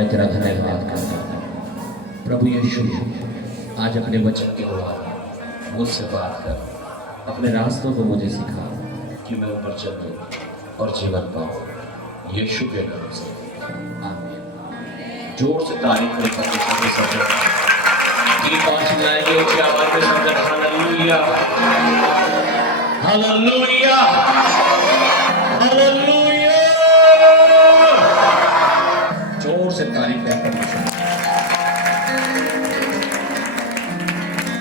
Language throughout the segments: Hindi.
मैं तेरा धन्यवाद करता हूँ। प्रभु यीशु, आज अपने वचन के द्वारा मुझसे बात कर, अपने रास्तों को मुझे सिखा कि मैं ऊपर चलूं और जीवन पाऊं। यीशु के नाम से आमीन। जोर से तारीफ करके सब 3-5 लाएंगे ऊंची आवाज में समझ हालेलुया, हालेलुया, हालेलुया। जोर से तारीफ करके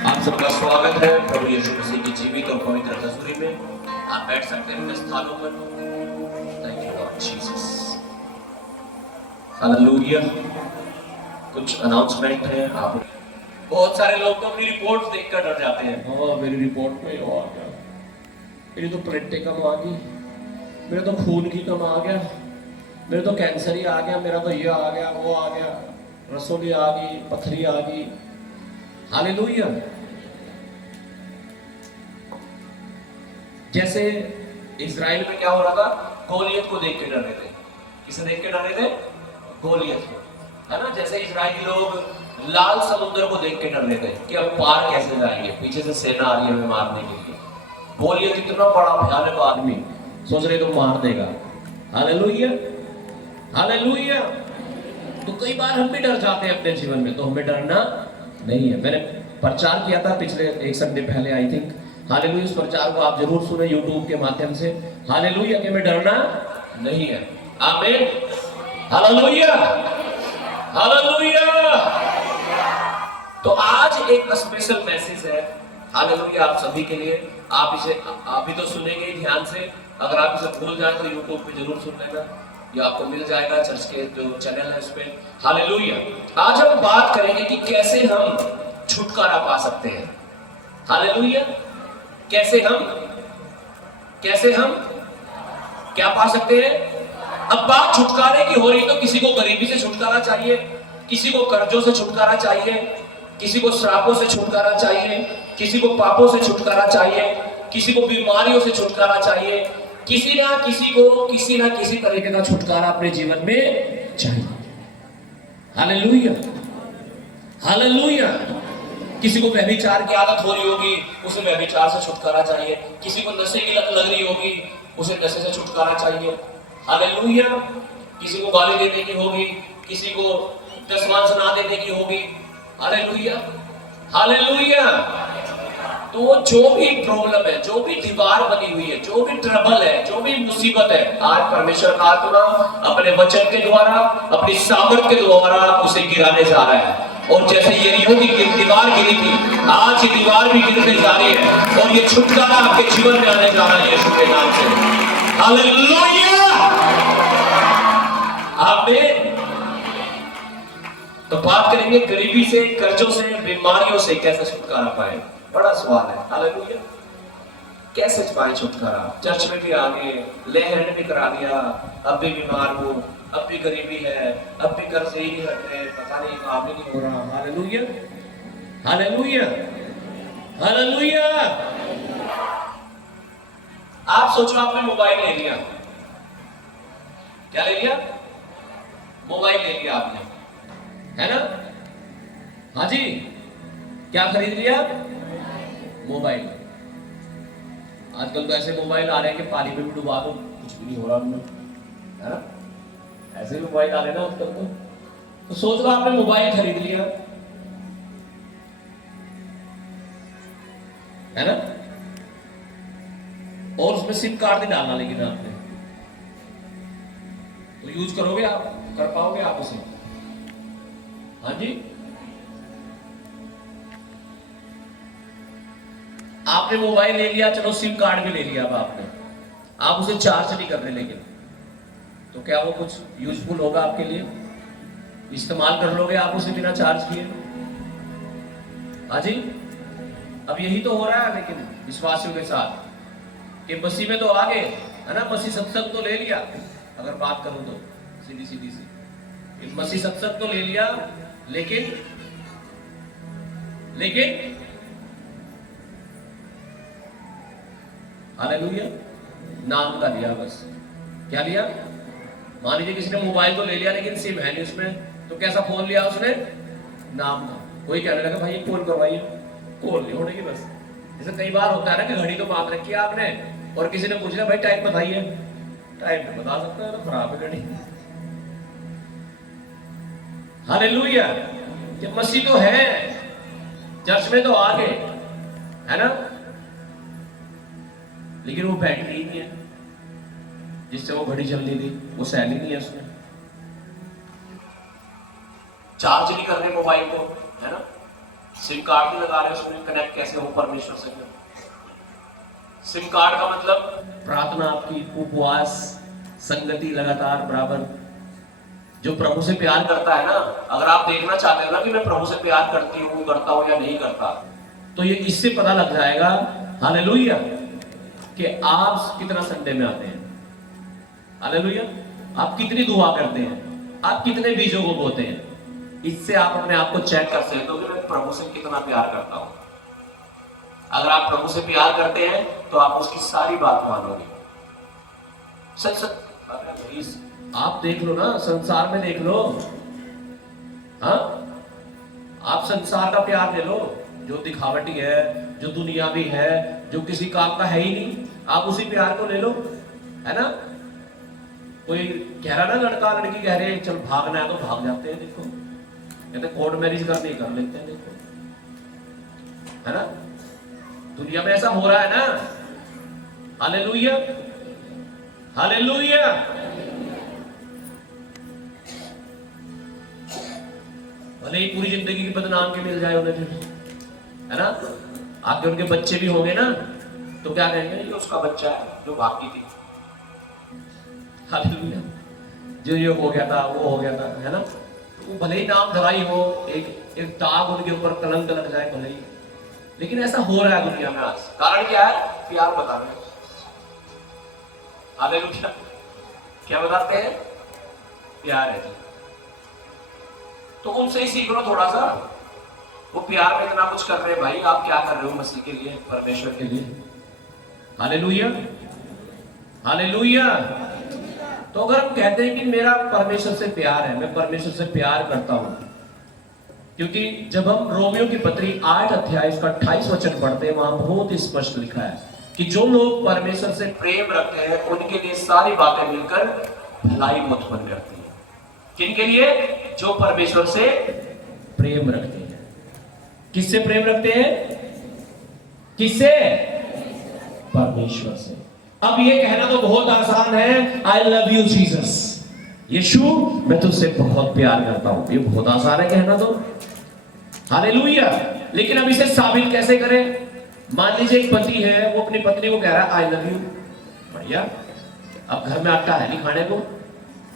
आप सबका स्वागत है प्रभु यीशु मसीह की जीवित और पवित्र हजूरी में। आप बैठ सकते हैं अपने स्थानों पर। Thank you lord Jesus, hallelujah. कुछ अनाउंसमेंट है। आप बहुत सारे लोग तो अपनी रिपोर्ट देखकर डर जाते हैं। हाँ, मेरी रिपोर्ट में और क्या, मेरी तो प्लेटें कम आ गई, मेरे तो खून की कम आ गया, मेरे तो कैंसर ही आ गया, मेरा तो ये आ गया, वो आ गया, रसोली आ गई, पथरी आ गई। हालेलुया। जैसे इजराइल में क्या हो रहा था, गोलियत को देख के डर रहे थे। किसे देख के डर रहे थे? गोलियत को, है ना। जैसे इजराइली लोग लाल समुद्र को देख के डर रहे थे कि अब पार कैसे जाएंगे, पीछे से सेना आ रही है हमें मारने के लिए। गोलियत इतना बड़ा भयानक आदमी, सोच रहे तो मार देगा। Hallelujah, hallelujah. तो कई बार हम भी डर जाते हैं अपने जीवन में, तो हमें डरना नहीं है। मैंने प्रचार किया था पिछले एक संडे पहले, आई थिंक। हालेलुया। इस प्रचार को आप जरूर सुने यूट्यूब के माध्यम से। हालेलुया, कि हमें डरना नहीं है। आमीन, हालेलुया, हालेलुया। तो आज एक स्पेशल मैसेज है, हालेलुया, आप सभी के लिए। आप इसे आप भी तो सुनेंगे ध्यान से। अगर आप इसे भूल जाए तो यूट्यूब पे जरूर सुन लेना, या आपको मिल जाएगा चर्च के जो चैनल है उस पे। हालेलुया। आज हम बात करेंगे कि कैसे हम छुटकारा पा सकते हैं। हालेलुया। कैसे हम क्या पा सकते हैं? अब बात छुटकारे की हो रही, तो किसी को गरीबी से छुटकारा चाहिए, किसी को कर्जों से छुटकारा चाहिए, किसी को श्रापों से छुटकारा चाहिए, किसी को पापों से छुटकारा चाहिए, किसी को बीमारियों से छुटकारा चाहिए, किसी ना किसी तरीके का छुटकारा अपने जीवन में चाहिए। Hallelujah, hallelujah. किसी को व्यभिचार की आदत हो रही होगी, उसे व्यभिचार से छुटकारा चाहिए। किसी को नशे की लत लग रही होगी, उसे नशे से छुटकारा चाहिए। हालेलुया। किसी को गाली देने की होगी, किसी को दसवांश ना देने की होगी। Hallelujah, hallelujah. तो जो भी प्रॉब्लम है, जो भी दीवार बनी हुई है, जो भी ट्रबल है, जो भी मुसीबत है, आज परमेश्वर का आत्मा अपने वचन के द्वारा, अपनी सामर्थ के द्वारा उसे गिराने जा रहा है। और जैसे यरीहो की दीवार गिरी थी, आज ये दीवार भी गिरने जा रही है, और ये छुटकारा आपके जीवन में आने जा रहा है यीशु के नाम से। हालेलुया, आमीन। तो बात करेंगे गरीबी से, कर्जों से, बीमारियों से कैसे छुटकारा पाए। बड़ा सवाल है। हालेलुया। कैसे पाए छुटकारा? चर्च में भी आ गए, ले हैंड भी करा दिया, अब भी बीमार हो, अब भी गरीबी है, अब भी कर्ज ही नहीं हट रहे, पता नहीं काम ही नहीं हो रहा। Hallelujah, hallelujah, hallelujah. आप सोचो, आपने मोबाइल ले लिया। क्या ले लिया? मोबाइल ले लिया आपने, है ना? हाँ जी। क्या खरीद लिया? मोबाइल। आजकल तो ऐसे मोबाइल आ रहे हैं कि पानी में भी डुबा दो, कुछ भी नहीं हो रहा उनमें, है ना? ऐसे मोबाइल आ रहे ना आजकल। तो सोच लो आपने मोबाइल खरीद लिया, है ना? और उसमें सिम कार्ड नहीं डालना, लेकिन आपने तो यूज करोगे आप, कर पाओगे आप उसे? हाँ जी। आपने मोबाइल ले लिया, चलो सिम कार्ड भी ले लिया, अब आपने, आप उसे चार्ज नहीं कर रहे, लेकिन तो क्या वो कुछ यूजफुल होगा आपके लिए? इस्तेमाल कर लोगे आप उसे बिना चार्ज किए? हाँ जी। अब यही तो हो रहा है लेकिन विश्वासियों के साथ, कि मसीह में तो आ गए, है ना, मसीह सत्संग तो ले लिया। अगर बात करूं तो सीधी सीधी सी, मसीह सत्संग तो ले लिया, लेकिन हालेलुया, नाम का लिया बस। क्या लिया? मान लीजिए किसी ने मोबाइल तो ले लिया, लेकिन सिम है नहीं उसमें, तो कैसा फोन लिया उसने? नाम का। कोई कहने लगा भाई कॉल करवाइए, कॉल नहीं होने की बस। जैसे कई बार होता है ना कि घड़ी तो बात रखी है आपने और किसी ने पूछ लिया भाई टाइम बताइए, टाइम तो बता सकता है, तो खराब है घड़ी। हालेलुया। ये मसीह तो है, चर्च में तो आ गए, है ना, लेकिन वो बैटरी ही नहीं है जिससे वो घड़ी चलनी थी, वो सैल ही नहीं है उसमें, चार्ज नहीं कर रहे मोबाइल को, है ना, सिम कार्ड नहीं लगा रहे उसमें, कनेक्ट कैसे हो परमेश्वर से? सिम कार्ड का मतलब प्रार्थना आपकी, उपवास, संगति लगातार बराबर। जो प्रभु से प्यार करता है ना, अगर आप देखना चाहते हो ना कि मैं प्रभु से प्यार करती हूँ, करता हूँ या नहीं करता, तो ये इससे पता लग जाएगा, हालेलुया, कि आप कितना संडे में आते हैं, हालेलुया, आप कितनी दुआ करते हैं, आप कितने बीजों को बोते हैं। इससे आप अपने आप को चेक कर सकते हो कि मैं प्रभु से कितना प्यार करता हूं। अगर आप प्रभु से प्यार करते हैं तो आप उसकी सारी बात मानोगे। सच सच आप देख लो ना, संसार में देख लो, हाँ, आप संसार का प्यार ले लो, जो दिखावटी है, जो दुनियावी है, जो किसी काम का है ही नहीं, आप उसी प्यार को ले लो, है ना। कोई कह रहा ना, लड़का लड़की कह रहे चल भागना है तो भाग जाते हैं, देखो कहते कोर्ट मैरिज करनी कर लेते हैं, देखो, है ना, दुनिया में ऐसा हो रहा है ना। Hallelujah, hallelujah. भले ही पूरी जिंदगी की बदनाम के मिल जाए उन्हें, है ना, आगे उनके बच्चे भी होंगे ना, तो क्या कहेंगे, ये उसका बच्चा है जो भागती थी, हालेलुया, जो ये हो गया था, वो हो गया था, है ना। तो भले ही नाम धराई हो, एक दाग उनके ऊपर कलंक लग जाए भले ही, लेकिन ऐसा हो रहा है दुनिया में आज। कारण क्या है? प्यार बताने, हालेलुया, क्या बताते हैं? प्यार है जी। तो उनसे ही सीख लो थोड़ा सा, वो प्यार में इतना कुछ कर रहे हैं, भाई आप क्या कर रहे हो मसीह के लिए, परमेश्वर के लिए? Hallelujah, hallelujah. तो अगर हम कहते हैं कि मेरा परमेश्वर से प्यार है, मैं परमेश्वर से प्यार करता हूं, क्योंकि जब हम रोमियो की पत्री 8 अध्याय उसका 28 वचन पढ़ते हैं, वहां बहुत ही स्पष्ट लिखा है कि जो लोग परमेश्वर से प्रेम रखते हैं उनके लिए सारी बातें मिलकर भलाई को उत्पन्न करती है। किनके लिए? जो परमेश्वर से प्रेम रखते हैं। किससे प्रेम रखते हैं? किससे? परमेश्वर से। अब ये कहना तो बहुत आसान है, आई लव यू जीसस, यीशु मैं तुझसे बहुत प्यार करता हूं, ये बहुत आसान है कहना तो, हालेलुया। लेकिन अब इसे साबित कैसे करें? मान लीजिए एक पति है, वो अपनी पत्नी को कह रहा है आई लव यू, बढ़िया, अब घर में आटा है नहीं खाने को,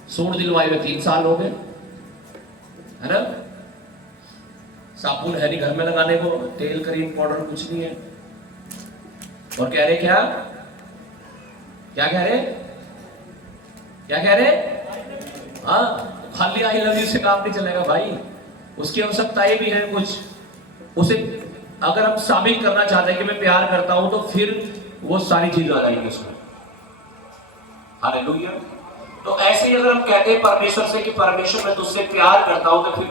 सूट दिलवाए हुए 3 साल हो गए, है ना, साबुन है नहीं घर में लगाने को, तेल क्रीम पाउडर कुछ नहीं है, और कह रहे क्या क्या कह रहे, क्या कह रहे? हाँ, खाली आई लव यू से काम नहीं चलेगा भाई, उसकी आवश्यकताएं भी हैं कुछ, उसे अगर हम साबित करना चाहते हैं कि मैं प्यार करता हूं, तो फिर वो सारी चीजें आ जाएंगी उसमें, हालेलुया। तो ऐसे ही अगर हम कहते हैं परमेश्वर से कि परमेश्वर मैं तुझसे प्यार करता हूं, तो फिर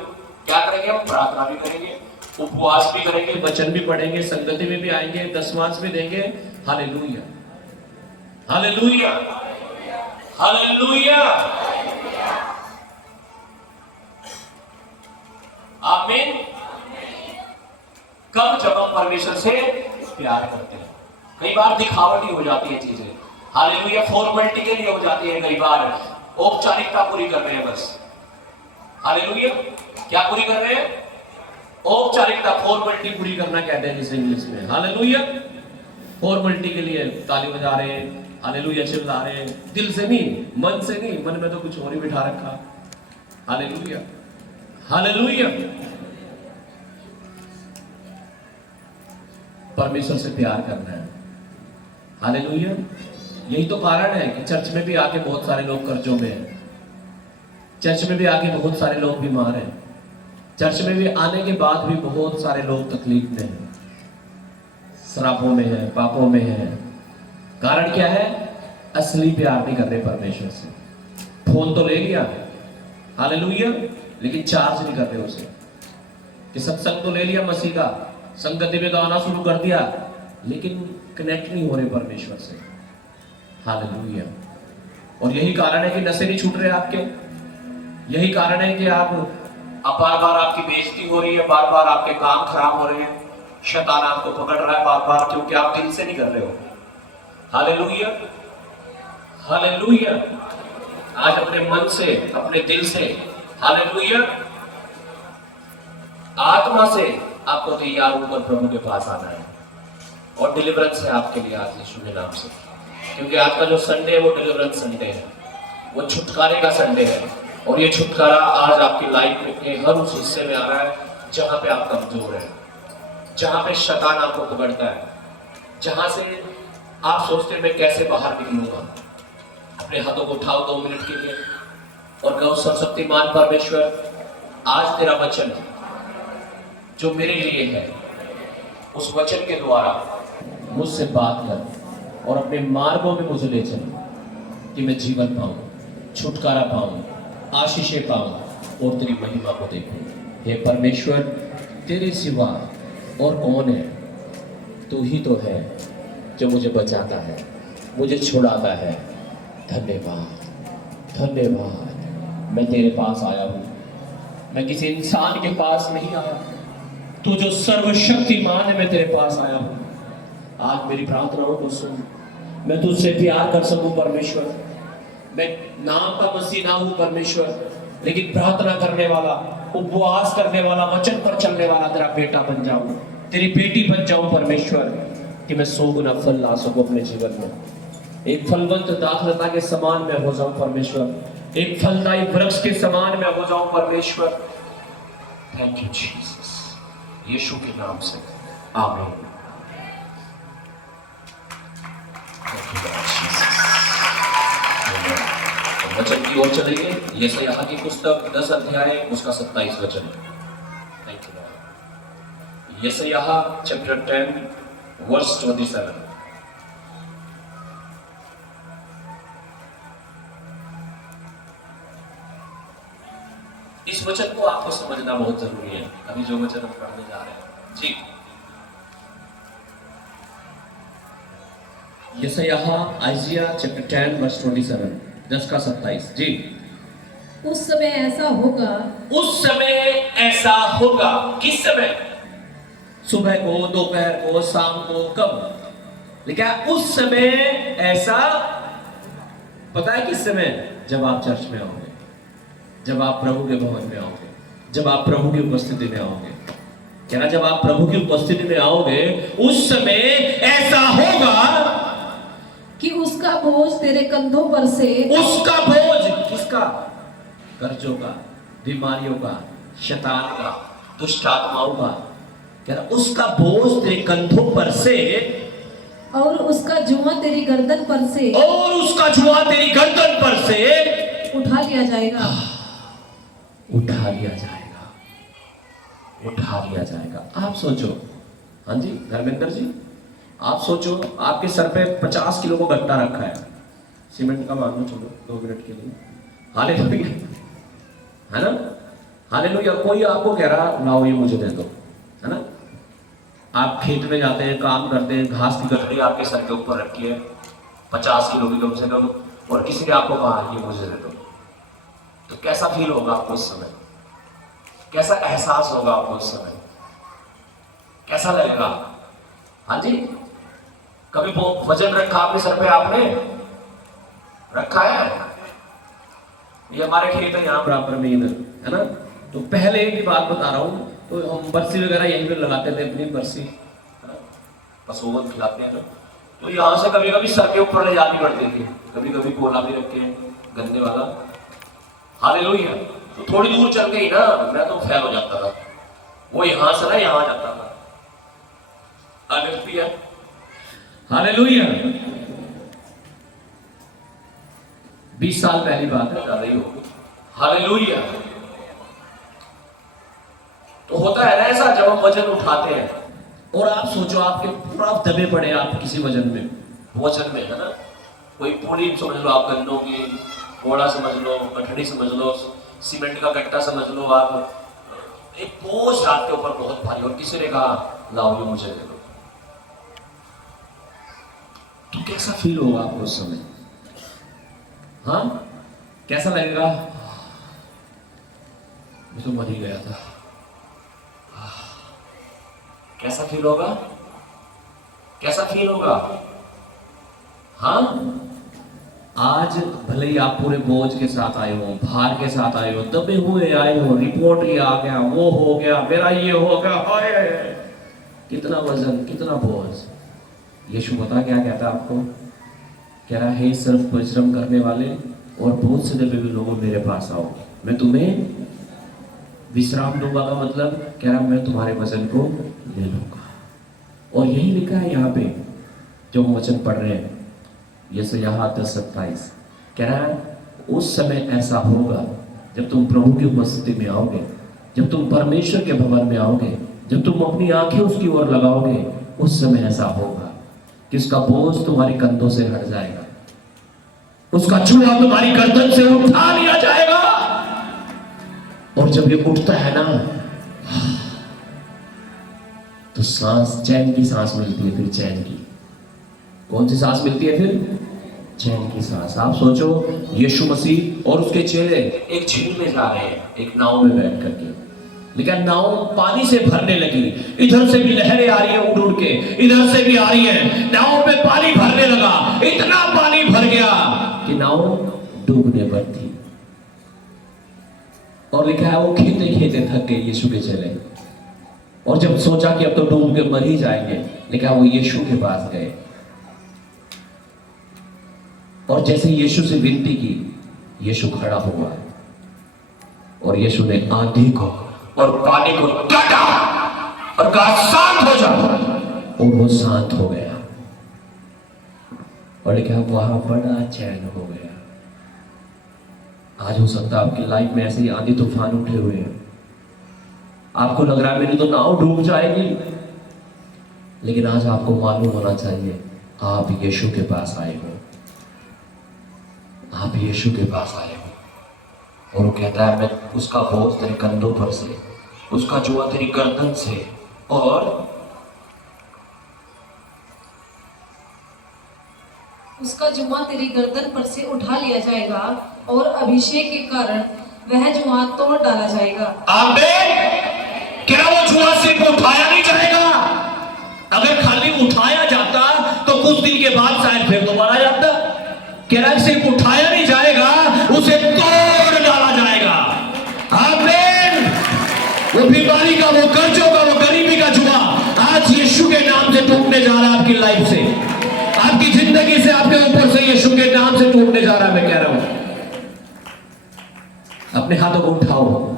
क्या करेंगे? हम प्रार्थना भी करेंगे, उपवास भी करेंगे, वचन भी पढ़ेंगे, संगति में भी आएंगे, दशमांश भी देंगे, हालेलुया, हालेलुया, हालेलुया, आमीन। कब? जब हम परमेश्वर से प्यार करते हैं। कई बार दिखावटी हो जाती है चीजें, हालेलुया, फॉर्मेलिटी के लिए हो जाती है, कई बार औपचारिकता पूरी कर रहे हैं बस, हालेलुया, क्या पूरी कर रहे हैं? औपचारिकता, फॉर्मेलिटी पूरी करना कहते हैं जिसे इंग्लिश में, हालेलुया। फॉर्मेलिटी के लिए ताली बजा रहे हैं, हालेलुया, चिल्ला रहे हैं, दिल से नहीं, मन से नहीं, मन में तो कुछ और ही बिठा रखा, हालेलुया, हालेलुया। परमेश्वर से प्यार करना है, हालेलुया। यही तो कारण है कि चर्च में भी आके बहुत सारे लोग कर्जों में हैं, चर्च में भी आके बहुत सारे लोग बीमार हैं, चर्च में भी आने के बाद भी बहुत सारे लोग तकलीफ में हैं, शराबों में हैं, पापों में हैं। कारण क्या है? असली प्यार नहीं कर रहे परमेश्वर से। फोन तो ले लिया, हालेलुया, लेकिन चार्ज नहीं कर रहे उसे। कि सत्संग तो ले लिया मसीह का, संगति में गाना शुरू कर दिया, लेकिन कनेक्ट नहीं हो रहे परमेश्वर से। हालेलुया। और यही कारण है कि नशे नहीं छूट रहे आपके, यही कारण है कि आप बार बार आपकी बेइज्जती हो रही है, बार बार आपके काम खराब हो रहे हैं, शैतान आपको पकड़ रहा है बार बार, क्योंकि आप दिल से नहीं कर रहे हो। Hallelujah, hallelujah. आज अपने मन से, अपने दिल से, हालेलुया, आत्मा से आपको तैयार होकर प्रभु के पास आना है। और डिलीवरेंस है आपके लिए आज यीशु के नाम से, क्योंकि आज का जो संडे है वो डिलीवरेंस संडे है, वो छुटकारे का संडे है। और ये छुटकारा आज आपकी लाइफ के हर उस हिस्से में आ रहा है जहां पे आप कमजोर हैं, जहां पे शैतान आपको पकड़ता है, जहां से आप सोचते हैं मैं कैसे बाहर निकलूंगा। अपने हाथों को उठाओ 2 मिनट के लिए और कहो सर्वशक्तिमान परमेश्वर, आज तेरा वचन जो मेरे लिए है, उस वचन के द्वारा मुझसे बात कर और अपने मार्गों में मुझे ले चल, कि मैं जीवन पाऊं, छुटकारा पाऊं, आशीषें पाऊं और तेरी महिमा को देखूं। हे परमेश्वर, तेरे सिवा और कौन है? तू ही तो है जो मुझे बचाता है, मुझे छुड़ाता है। धन्यवाद, धन्यवाद। मैं तेरे पास आया हूं, मैं किसी इंसान के पास नहीं आया, तू जो सर्वशक्तिमान है, मैं तेरे पास आया हूं। आज मेरी प्रार्थनाओं को सुन, मैं तुझसे प्यार कर सकूं परमेश्वर। मैं नाम का मसीह ना हूं परमेश्वर, लेकिन प्रार्थना करने वाला, उपवास करने वाला, वचन पर चलने वाला तेरा बेटा बन जाऊं, तेरी बेटी बन जाऊं परमेश्वर, कि मैं 100 गुना फल ला सकूं अपने जीवन में। एक फलवंत दाखलता के समान मैं हो जाऊं परमेश्वर, एक फलदायी वृक्ष के समान मैं हो जाऊं परमेश्वर। थैंक यू जीसस, यीशु के नाम से आमीन। वचन की ओर चलेंगे। यशायाह की पुस्तक 10 अध्याय उसका 27 वचन। Thank you Lord. यशायाह चैप्टर 10 वर्स 27। इस वचन को आपको समझना बहुत जरूरी है, अभी जो वचन हम पढ़ने जा रहे हैं। जी, यशायाह आइजिया चैप्टर 10 वर्स 27, 10 का 27। जी, उस समय ऐसा होगा, उस समय ऐसा होगा। किस समय? सुबह को, दोपहर को, शाम को, कब? लेकिन उस समय ऐसा, पता है किस समय? जब आप चर्च में आओगे, जब आप प्रभु के भवन में आओगे, जब आप प्रभु की उपस्थिति में आओगे। कहना, जब आप प्रभु की उपस्थिति में आओगे उस समय ऐसा होगा कि उसका बोझ तेरे कंधों पर से, उसका बोझ किसका? कर्जों का, बीमारियों का, शैतान का, दुष्ट आत्माओं का। कह रहा उसका बोझ तेरे कंधों पर से, और उसका जुआ तेरी गर्दन पर से, और उसका जुआ तेरी गर्दन पर से उठा लिया जाएगा। उठा लिया जाएगा, उठा लिया जाएगा। आप सोचो, हाँ जी धर्मेंद्र जी, आप सोचो आपके सर पे 50 किलो को गट्टा रखा है सीमेंट का, मान लो चलो 2 मिनट के लिए। हालेलुया, है ना? हालेलुया। कोई आपको कह रहा लाओ ये मुझे दे दो, है ना? आप खेत में जाते हैं, काम करते हैं, घास की गठरी आपके सर के ऊपर रखी है 50 किलो की कम से कम, और किसी ने आपको कहा ये मुझे दे दो, तो कैसा फील होगा आपको उस समय? कैसा एहसास होगा आपको उस समय? कैसा लगेगा? हाँ जी, कभी वो वजन रखा आपके सर पे? आपने रखा है? ये हमारे खेत है यहाँ बराबर में इधर, है ना? तो पहले की बात बता रहा हूँ, तो हम बरसी वगैरह यहीं पे लगाते थे, अपनी बरसी, है ना? पशुओं को खिलाते हैं तो यहाँ से कभी कभी सर के ऊपर ले जानी पड़ती थी, कभी कभी कोला भी रखे गंदे वाला। हालेलुया। तो थोड़ी दूर चल गई ना, मैं तो फैल हो जाता था, वो यहाँ से ना यहाँ जाता था। Hallelujah, hallelujah. 20 साल पहली बात है, ज्यादा ही होगी। हालेलुया। तो होता है ना ऐसा, जब हम वजन उठाते हैं, और आप सोचो आपके पूरा दबे पड़े आप किसी वजन में, है ना? कोई पूरी समझ लो, आप गन्नों की, घोड़ा समझ लो, कठड़ी समझ लो, सीमेंट का गट्टा समझ लो आप, एक बोझ आपके ऊपर बहुत भारी, और किसी ने कहा लाओ ये मुझे दे दो, तो कैसा फील होगा आपको उस समय? हाँ, कैसा लगेगा? मैं तो मर ही गया था। कैसा फील होगा? कैसा फील होगा? हाँ, आज भले ही आप पूरे बोझ के साथ आए हो, भार के साथ आए हो, दबे हुए आए हो, रिपोर्ट ये आ गया, वो हो गया, मेरा ये हो गया, हाय कितना वजन, कितना बोझ। यीशु पता क्या कहता है आपको? कह रहा है सिर्फ परिश्रम करने वाले और बोझ से दबे हुए लोगों मेरे पास आओ, मैं तुम्हें विश्राम दूंगा। का मतलब कह रहा मैं तुम्हारे वचन को ले लूंगा। और यही लिखा है यहाँ पे जो हम वचन पढ़ रहे हैं, यशायाह 10:27 कह रहा है उस समय ऐसा होगा जब तुम प्रभु की उपस्थिति में आओगे, जब तुम परमेश्वर के भवन में आओगे, जब तुम अपनी आंखें उसकी ओर लगाओगे, उस समय ऐसा होगा कि उसका बोझ तुम्हारे कंधों से हट जाएगा, उसका चूहा तुम्हारी गर्दन से उठा लिया जाएगा। और जब ये उठता है ना, तो सांस, चैन की सांस मिलती है। फिर चैन की कौन सी सांस मिलती है? फिर चैन की सांस। आप सोचो, यीशु मसीह और उसके चेले एक झील में जा रहे हैं, एक नाव में बैठ करके, लेकिन नाव पानी से भरने लगी, इधर से भी लहरें आ रही है उड़ उड़ के, इधर से भी आ रही है, नाव में पानी भरने लगा, इतना पानी भर गया कि नाव डूबने पर थी। और लिखा है वो खेते खेते थक गए यीशु के चेले, और जब सोचा कि अब तो डूब के मर ही जाएंगे, लिखा वो यीशु के पास गए, और जैसे यीशु से विनती की, यीशु खड़ा हुआ और यीशु ने आंधी को और पानी को डांटा और कहा शांत हो जाओ, और वो शांत हो गया। और लिखा वहां बड़ा चैन हो गया। आज हो सकता है आपकी लाइफ में ऐसे ही आंधी तूफान उठे हुए हैं, आपको लग रहा है मेरी तो नाव डूब जाएगी, लेकिन आज आपको मालूम होना चाहिए आप यीशु के पास आए हो, आप यीशु के पास आए हो। और वो कहता है मैं उसका बोझ तेरे कंधों पर से, उसका जुआ तेरी गर्दन से, और उसका जुआ तेरी गर्दन पर से उठा लिया जाएगा और अभिषेक के कारण वह जुआ तोड़ डाला जाएगा। आमीन। क्या वो जुआ सिर्फ उठाया नहीं जाएगा? अगर खाली उठाया जाता तो कुछ दिन के बाद शायद फिर दोबारा जाता। कह रहा है सिर्फ उठाया नहीं जाएगा, उसे तोड़ डाला जाएगा। आमीन। वो बीमारी का, वो कर्जों का, वो गरीबी का जुआ आज यीशु के नाम से टूटने जा रहा है। आपकी लाइफ से, आपकी जिंदगी से, आपके ऊपर से यीशु के नाम से टूटने जा रहा है। मैं कह रहा हूं अपने हाथों को उठाओ।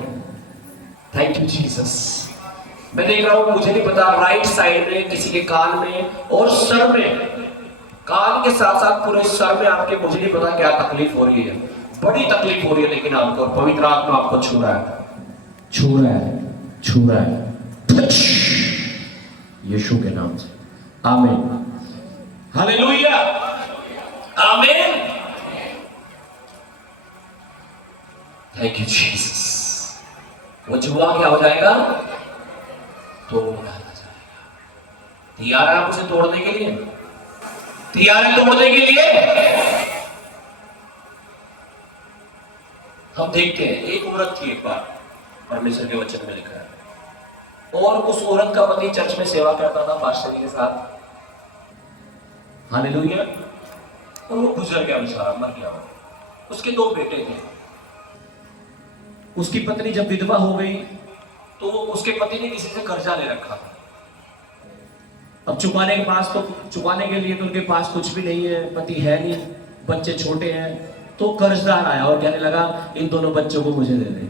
Thank you Jesus. मैं देख रहा हूं, मुझे नहीं पता, राइट साइड में किसी के कान में और सर में, कान के साथ साथ पूरे सर में आपके, मुझे नहीं पता क्या तकलीफ हो रही है, बड़ी तकलीफ हो रही है, लेकिन आपको पवित्र आत्मा आपको छू रहा है, छू रहा है, छू रहा है यीशु के नाम से। आमीन। हालेलुया। आमीन। Thank you Jesus. वो जुआ क्या हो जाएगा? तोड़ डाला जाएगा। तैयार है आप उसे तोड़ने के लिए? तैयार है तोड़ने के लिए? हम देखते हैं, एक औरत थी, एक बार परमेश्वर के वचन में लिखा है, और उस औरत का पति चर्च में सेवा करता था पास्टर के साथ। हालेलुया। और वो गुजर गया, बेचारा मर गया। उसके 2 बेटे थे। उसकी पत्नी जब विधवा हो गई तो उसके पति ने किसी से कर्जा ले रखा था। अब चुकाने के लिए तो उनके पास कुछ भी नहीं है, पति है नहीं, बच्चे छोटे हैं, तो कर्जदार आया और कहने लगा इन दोनों बच्चों को मुझे दे दे,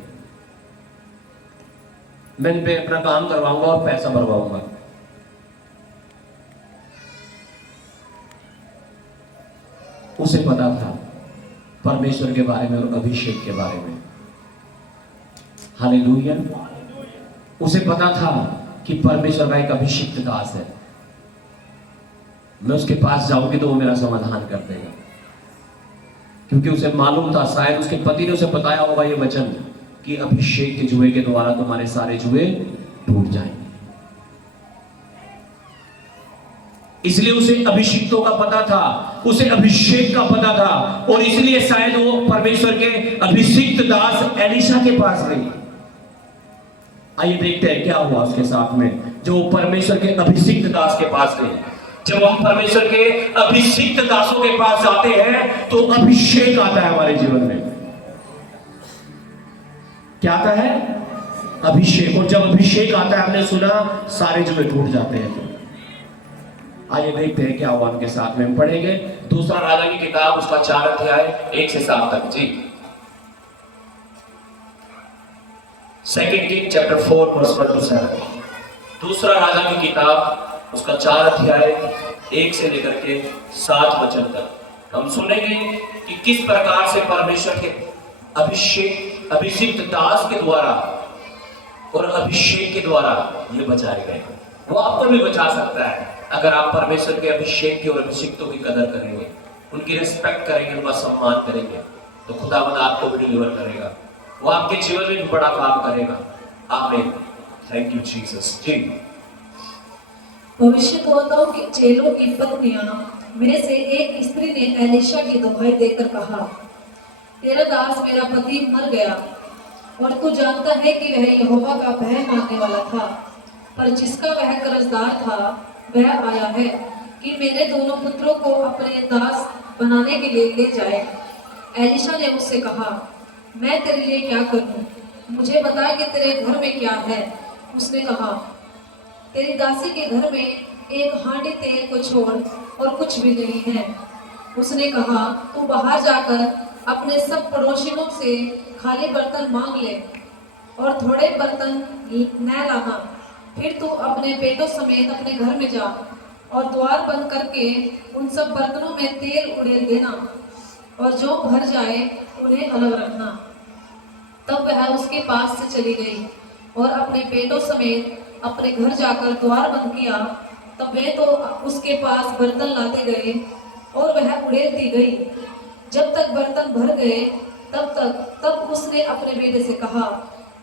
मैं इन पे अपना काम करवाऊंगा और पैसा भरवाऊंगा। उसे पता था परमेश्वर के बारे में और अभिषेक के बारे में। हालेलुया। उसे पता था कि परमेश्वर का एक अभिषिक्त दास है, मैं उसके पास जाऊंगी तो वो मेरा समाधान कर देगा। क्योंकि उसे मालूम था, शायद उसके पति ने उसे बताया होगा ये वचन कि अभिषेक के जुए के द्वारा तुम्हारे सारे जुए टूट जाएंगे। इसलिए उसे अभिषिक्तों का पता था, उसे अभिषेक का पता था, और इसलिए शायद वो परमेश्वर के अभिषिक्त दास एलीशा के पास गई। आइए देखते हैं क्या हुआ उसके साथ में, जो परमेश्वर के अभिषिक्त दास के पास गई। जब हम परमेश्वर के अभिषिक्त दासों के पास जाते हैं तो अभिषेक आता है हमारे जीवन में। क्या आता है? अभिषेक। और जब अभिषेक आता है, हमने सुना, सारे जुए टूट जाते हैं। आइए देखते हैं क्या हुआ उनके साथ में। हम पढ़ेंगे दूसरा राजा की किताब, उसका 4 अध्याय 1 से 7 तक। जी, 2 किंग चैप्टर 4 वर्स 1 to 7। दूसरा राजा की किताब, उसका 4 अध्याय 1 से लेकर के 7 वचन तक हम सुनेंगे कि किस प्रकार से परमेश्वर के अभिषिक्त दास के द्वारा और अभिषेक के द्वारा ये बचाए गए। वो आपको भी बचा सकता है अगर आप परमेश्वर के अभिषेक की और अभिषिक्तों की कदर करेंगे, उनकी रिस्पेक्ट करेंगे, उनका सम्मान करेंगे, तो खुदावंद आपको भी डिलीवर करेगा। वो आपके जीवन में भी बड़ा काम करेगा। आमीन। Thank you Jesus. जी, भविष्यद्वक्ताओं के चेलों की पत्नियां में से एक स्त्री ने एलीशा की दुहाई देकर कहा, तेरा दास मेरा पति मर गया, और तू जानता है कि वह यहोवा का भय मानने वाला था, पर जिसका वह कर्जदार था वह आया है कि मेरे दोनों पुत्रों को अपने दास बनाने के लिए ले जाए। एलीशा ने उससे कहा, मैं तेरे लिए क्या करूं? मुझे बता कि तेरे घर में क्या है। उसने कहा, तेरी दासी के घर में एक हांडी तेल को छोड़ और कुछ भी नहीं है। उसने कहा, तू बाहर जाकर अपने सब पड़ोसियों से खाली बर्तन मांग ले और थोड़े बर्तन न लाना। फिर तू अपने बेटों समेत अपने घर में जा और द्वार बंद करके उन सब बर्तनों में तेल उड़ेल देना, और जो भर जाए उन्हें अलग रखना। तब वह उसके पास से चली गई और अपने बेटों समेत अपने घर जाकर द्वार बंद किया। तब वे तो उसके पास बर्तन लाते गए और वह उड़ेलती गई। जब तक बर्तन भर गए तब उसने अपने बेटे से कहा,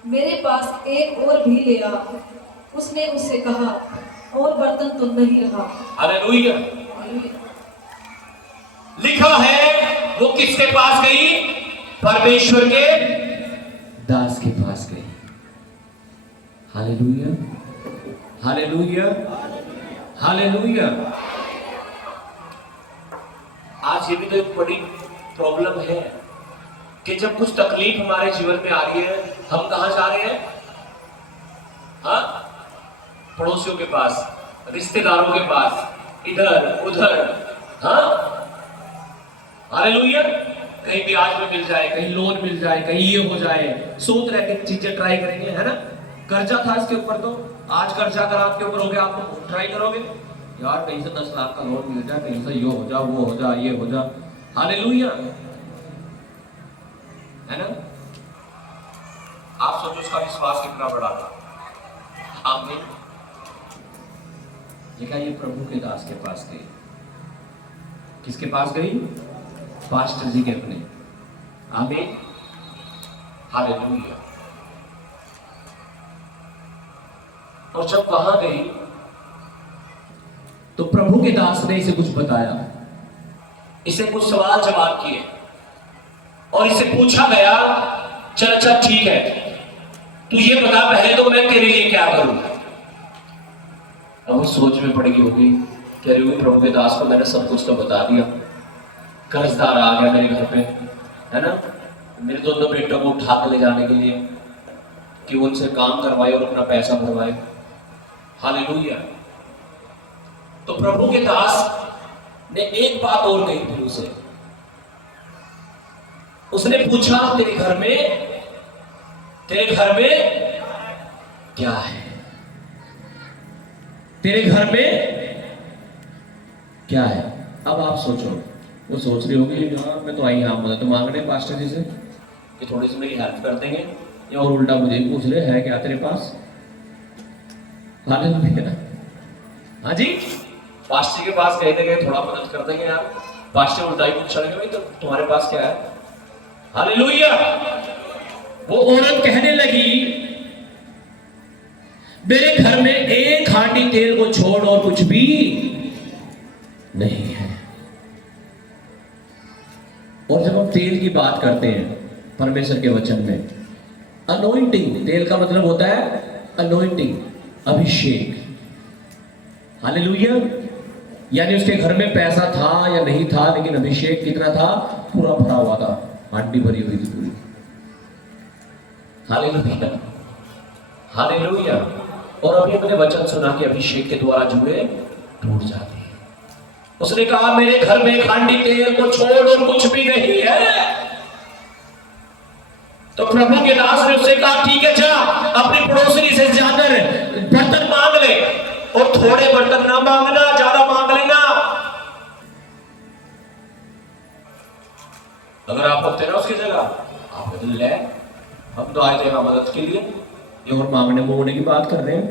मेरे पास एक और भी ले आ। उसने उससे कहा, और बर्तन तो नहीं रहा। हालेलुया। लिखा है वो किसके पास गई? परमेश्वर के दास के पास गई। Hallelujah, hallelujah, hallelujah. आज ये भी तो एक बड़ी प्रॉब्लम है कि जब कुछ तकलीफ हमारे जीवन में आ रही है, हम कहां जा रहे हैं? हाँ, पड़ोसियों के पास, रिश्तेदारों के पास, इधर उधर। हाँ, हालेलुया। कहीं ब्याज में मिल जाए, कहीं लोन मिल जाए, कहीं ये हो जाए, सोच रहे कि चीजें ट्राई करेंगे, है ना। कर्जा था इसके ऊपर, तो आज कर्जा अगर आपके ऊपर हो गया, आप तो ट्राई करोगे यार, कहीं से 10 लाख का लोन मिल जाए, कहीं से ये हो जा, वो हो जा, ये हो जा। हालेलुया, है ना। आप सोचो उसका विश्वास कितना बड़ा था। आमीन। लिखा ये प्रभु के दास के पास गई। किसके पास गई? पास्टर जी के अपने। आमीन, हालेलुया। और जब वहां गई तो प्रभु के दास ने इसे कुछ बताया, इसे कुछ सवाल जवाब किए, और इसे पूछा गया, चल अच्छा ठीक है, तू ये बता पहले तो मैं तेरे लिए क्या करूं। अब वो सोच में पड़ गई होगी, कह रही होगी प्रभु के दास को मैंने सब कुछ तो बता दिया, कर्जदार आ गया मेरे घर पे, है ना, मेरे दोनों बेटों को उठा कर ले जाने के लिए कि वो उनसे काम करवाए और अपना पैसा भरवाए। हालेलुया। तो प्रभु के दास ने एक बात और कही फिर उसे, उसने पूछा, तेरे घर में क्या है? तेरे घर में क्या है? अब आप सोचो, वो सोच रही होगी यार मैं तो आई यहाँ मदद मांगने पास्टर जी से कि थोड़ी सी मेरी हेल्प कर देंगे, या और उल्टा मुझे पूछ रहे है क्या तेरे पास? हालेलुया। हाँ जी, पास्टर के पास कहीं ना कहीं थोड़ा मदद कर देंगे यार। पास्टर उल्टा ही पूछ रहे भाई तो तुम्हारे पास क्या है? हालेलुया। वो औरत कहने लगी, मेरे घर में एक हांडी तेल को छोड़ और कुछ भी नहीं है। और जब हम तेल की बात करते हैं परमेश्वर के वचन में, अनोइंटिंग, तेल का मतलब होता है अनोइंटिंग, अभिषेक। हालेलुया। यानी उसके घर में पैसा था या नहीं था, लेकिन अभिषेक कितना था? पूरा भरा हुआ था, हांडी भरी हुई थी पूरी। Hallelujah, hallelujah. और अभी हमने वचन सुना कि अभिषेक के द्वारा जुए टूट जाते हैं। उसने कहा, मेरे घर में एक हांडी तेल को छोड़ और कुछ भी नहीं है। तो प्रभु के दास ने उससे कहा, ठीक है, जा अपनी पड़ोसी से जाकर बर्तन मांग ले, और थोड़े बर्तन ना मांगना, ज्यादा मांग लेना। अगर आप होते ना उसकी जगह, आप बदल ले। हम तो आए थे यहाँ मदद के लिए, ये और मांगने की बात कर रहे हैं।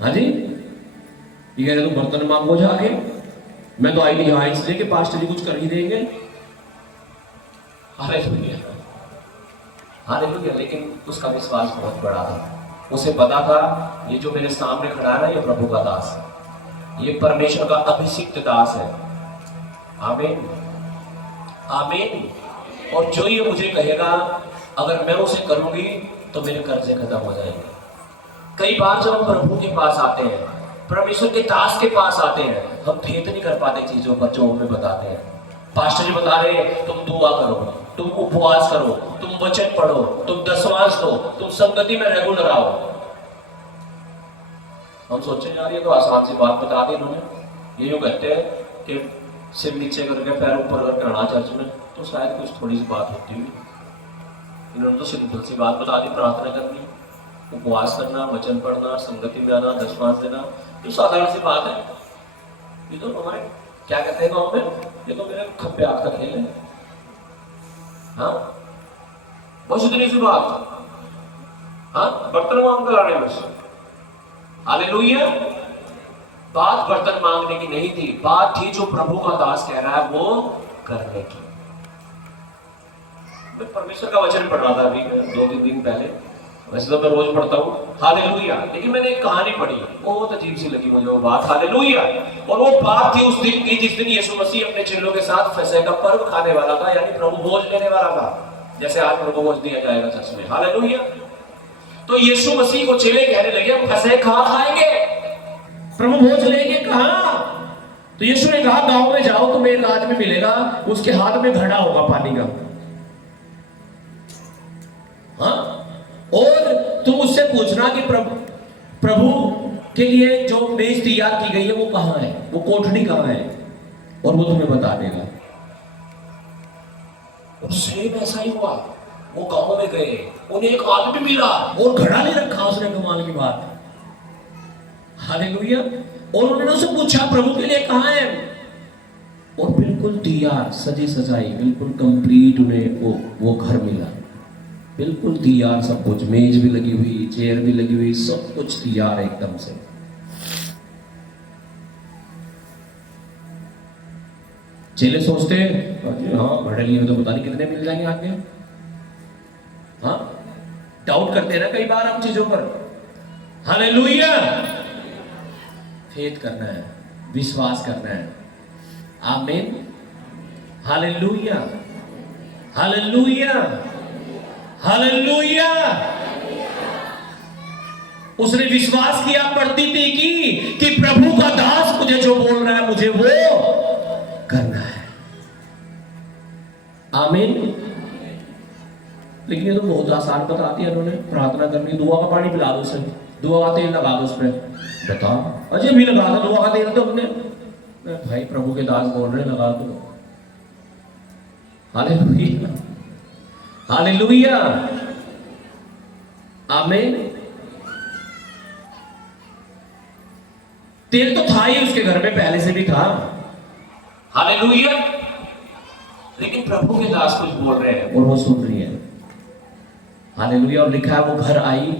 हाँ जी, ये कह रहे तुम बर्तन मांगो जाके, मैं तो आई नहीं यहाँ इसलिए कि पास्टर जी कुछ कर ही देंगे। Hallelujah, hallelujah. लेकिन उसका विश्वास बहुत बड़ा था। उसे पता था, ये जो मेरे सामने खड़ा है ना, ये प्रभु का दास है, ये परमेश्वर का अभिषिक्त दास है। आमीन, आमीन। और जो ये मुझे कहेगा, अगर मैं उसे करूंगी तो मेरे कर्जे खत्म हो जाएंगे। कई बार जब हम प्रभु के पास आते हैं, परमेश्वर के दास के पास आते हैं, हम फेथ नहीं कर पाते चीजों पर जो हमें बताते हैं। पास्टर जी बता रहे हैं, तुम दुआ करो, तुम उपवास करो, तुम वचन पढ़ो, तुम दशमांश दो, तुम संगति में रेगुलर आओ। हम सोचे यार ये तो आसान सी बात बता दी इन्होंने। ये यूं कहते हैं कि सिर नीचे करके पैर ऊपर करके आना चर्च में, तो शायद कुछ थोड़ी सी बात होती हुई। इन्होंने तो सिंपल सी बात बता दी, प्रार्थना करनी, उपवास करना, वचन पढ़ना, संगति में आना, दशमांश देना, तो साधारण सी बात है। ये तो हमारे क्या कहते हैं गाँव में, ये तो मेरे खप्पे हाथ का खेल है। हाँ, बस इतनी सी बात। हाँ, बर्तन मांग कर लाने बस। हालेलुया। बात बर्तन मांगने की नहीं थी, बात थी जो प्रभु का दास कह रहा है वो करने की। मैं परमेश्वर का वचन पढ़ रहा था अभी 2-3 दिन पहले, वैसे तो मैं रोज पढ़ता हूँ। हालेलुया। लेकिन मैंने एक कहानी पढ़ी, बहुत अजीब सी लगी मुझे वो बात। हालेलुया। और वो बात थी उस दिन की जिस दिन यीशु मसीह अपने चेलों के साथ फसह का पर्व खाने वाला था, यानी प्रभु भोज लेने वाला था, जैसे आज प्रभु भोज दिया जाएगा चर्च में। हालेलुया। तो यीशु मसीह को चेले कहने लगे, हम फसह कहाँ खाएंगे, प्रभु भोज लेंगे कहाँ? तो यीशु ने कहा, गांव में जाओ, तुम्हें एक आदमी मिलेगा, उसके हाथ में घड़ा होगा पानी का। हाँ, और तुम उससे पूछना कि प्रभु के लिए जो मेज तैयार की गई है वो कहाँ है, वो कोठड़ी कहाँ है, और वो तुम्हें बता देगा। और सेम ऐसा ही हुआ। वो गांव में गए, उन्हें एक आदमी मिला और घड़ा नहीं रखा उसने, कमाल की बात। हालेलुया। और उन्होंने उससे पूछा, प्रभु के लिए कहाँ है, और बिल्कुल तैयार, सजी सजाई, बिल्कुल कंप्लीट उन्हें वो घर मिला, बिल्कुल तैयार सब कुछ, मेज भी लगी हुई, चेयर भी लगी हुई, सब कुछ तैयार एकदम से। चेले सोचते हाँ घड़े लिए तो पता नहीं कितने मिल जाएंगे आगे। हाँ, डाउट करते हैं ना कई बार हम चीजों पर। हालेलुया। फेथ करना है, विश्वास करना है। आमीन। Hallelujah, hallelujah, hallelujah. उसने विश्वास किया, प्रतीति की कि प्रभु का दास मुझे जो बोल रहा है मुझे वो करना है। आमीन। लेकिन ये तो बहुत आसान बता दिया उन्होंने, प्रार्थना करनी, दुआ का पानी पिला दो उसे, दुआ का तेल लगा दो उस पर, बता अजय भी लगा दो दुआ का तेल, तो हमने भाई प्रभु के दास बोल रहे लगा दो। हालेलुया, हालेलुया, आमीन। तेल तो था ही उसके घर में, पहले से भी था। हालेलुया। लेकिन प्रभु के दास कुछ बोल रहे हैं और वो सुन रही है। हालेलुया। और लिखा है वो घर आई,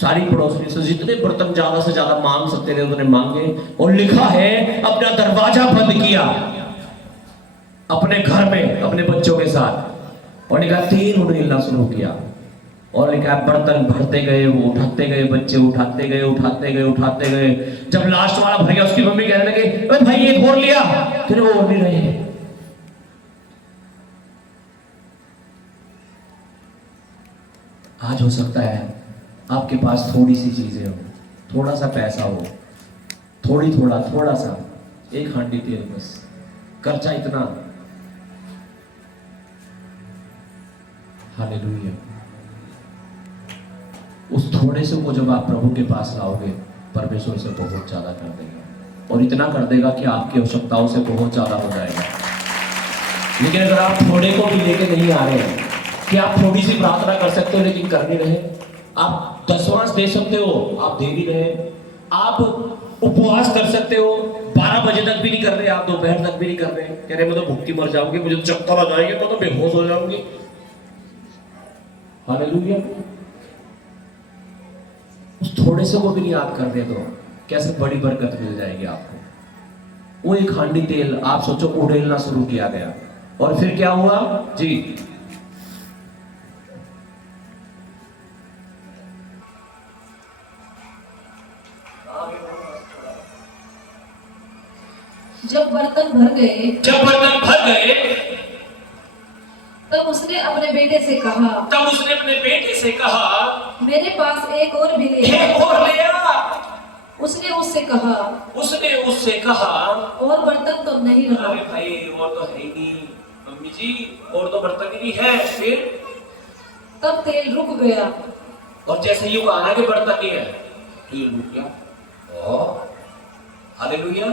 सारी पड़ोसी से जितने बर्तन ज्यादा से ज्यादा मांग सकते थे उन्होंने मांगे, और लिखा है अपना दरवाजा बंद किया अपने घर में अपने बच्चों के साथ। और ने कहा तेल उड़ेलना शुरू किया, और ने कहा बर्तन भरते गए, वो उठाते गए, बच्चे उठाते गए उठाते गए उठाते गए। जब लास्ट वाला भर गया, उसकी मम्मी कहने लगे अरे भाई एक और लिया, फिर वो और नहीं रहे। आज हो सकता है आपके पास थोड़ी सी चीजें हो, थोड़ा सा पैसा हो, थोड़ा सा, एक हांडी तेल बस, खर्चा इतना। हालेलुया। उस थोड़े से को जब आप प्रभु के पास लाओगे, परमेश्वर उसे बहुत ज्यादा कर देगा, और इतना कर देगा कि आपकी आवश्यकताओं से बहुत ज्यादा हो जाएगा। लेकिन अगर आप थोड़े को भी लेके नहीं आ रहे हैं, कि आप थोड़ी सी प्रार्थना कर सकते हो लेकिन कर नहीं रहे, आप दशमांश दे सकते हो, आप दे नहीं रहे, आप उपवास कर सकते हो, 12 बजे तक भी नहीं कर रहे, आप दोपहर तक भी नहीं कर रहे, कह रहे मैं तो भूखी मर जाऊंगी, मुझे चक्कर आ जाएंगे, मैं तो बेहोश हो जाऊंगी। हालेलुया। उस थोड़े से को भी नहीं आप कर रहे तो कैसे बड़ी बरकत मिल जाएगी आपको। वो एक हांडी तेल आप सोचो उड़ेलना शुरू किया गया, और फिर क्या हुआ जी? जब बर्तन भर गए तब उसने अपने बेटे से कहा मेरे पास एक और भी ले आ। उसने उससे कहा और बर्तन तो नहीं रहा। अरे भाई और तो है ही नहीं मम्मी जी, और तो बर्तन ही नहीं है। फिर तब तेल रुक गया, और जैसे ही वो आना के बर्तन नहीं है, तेल रुक गया। हालेलुया।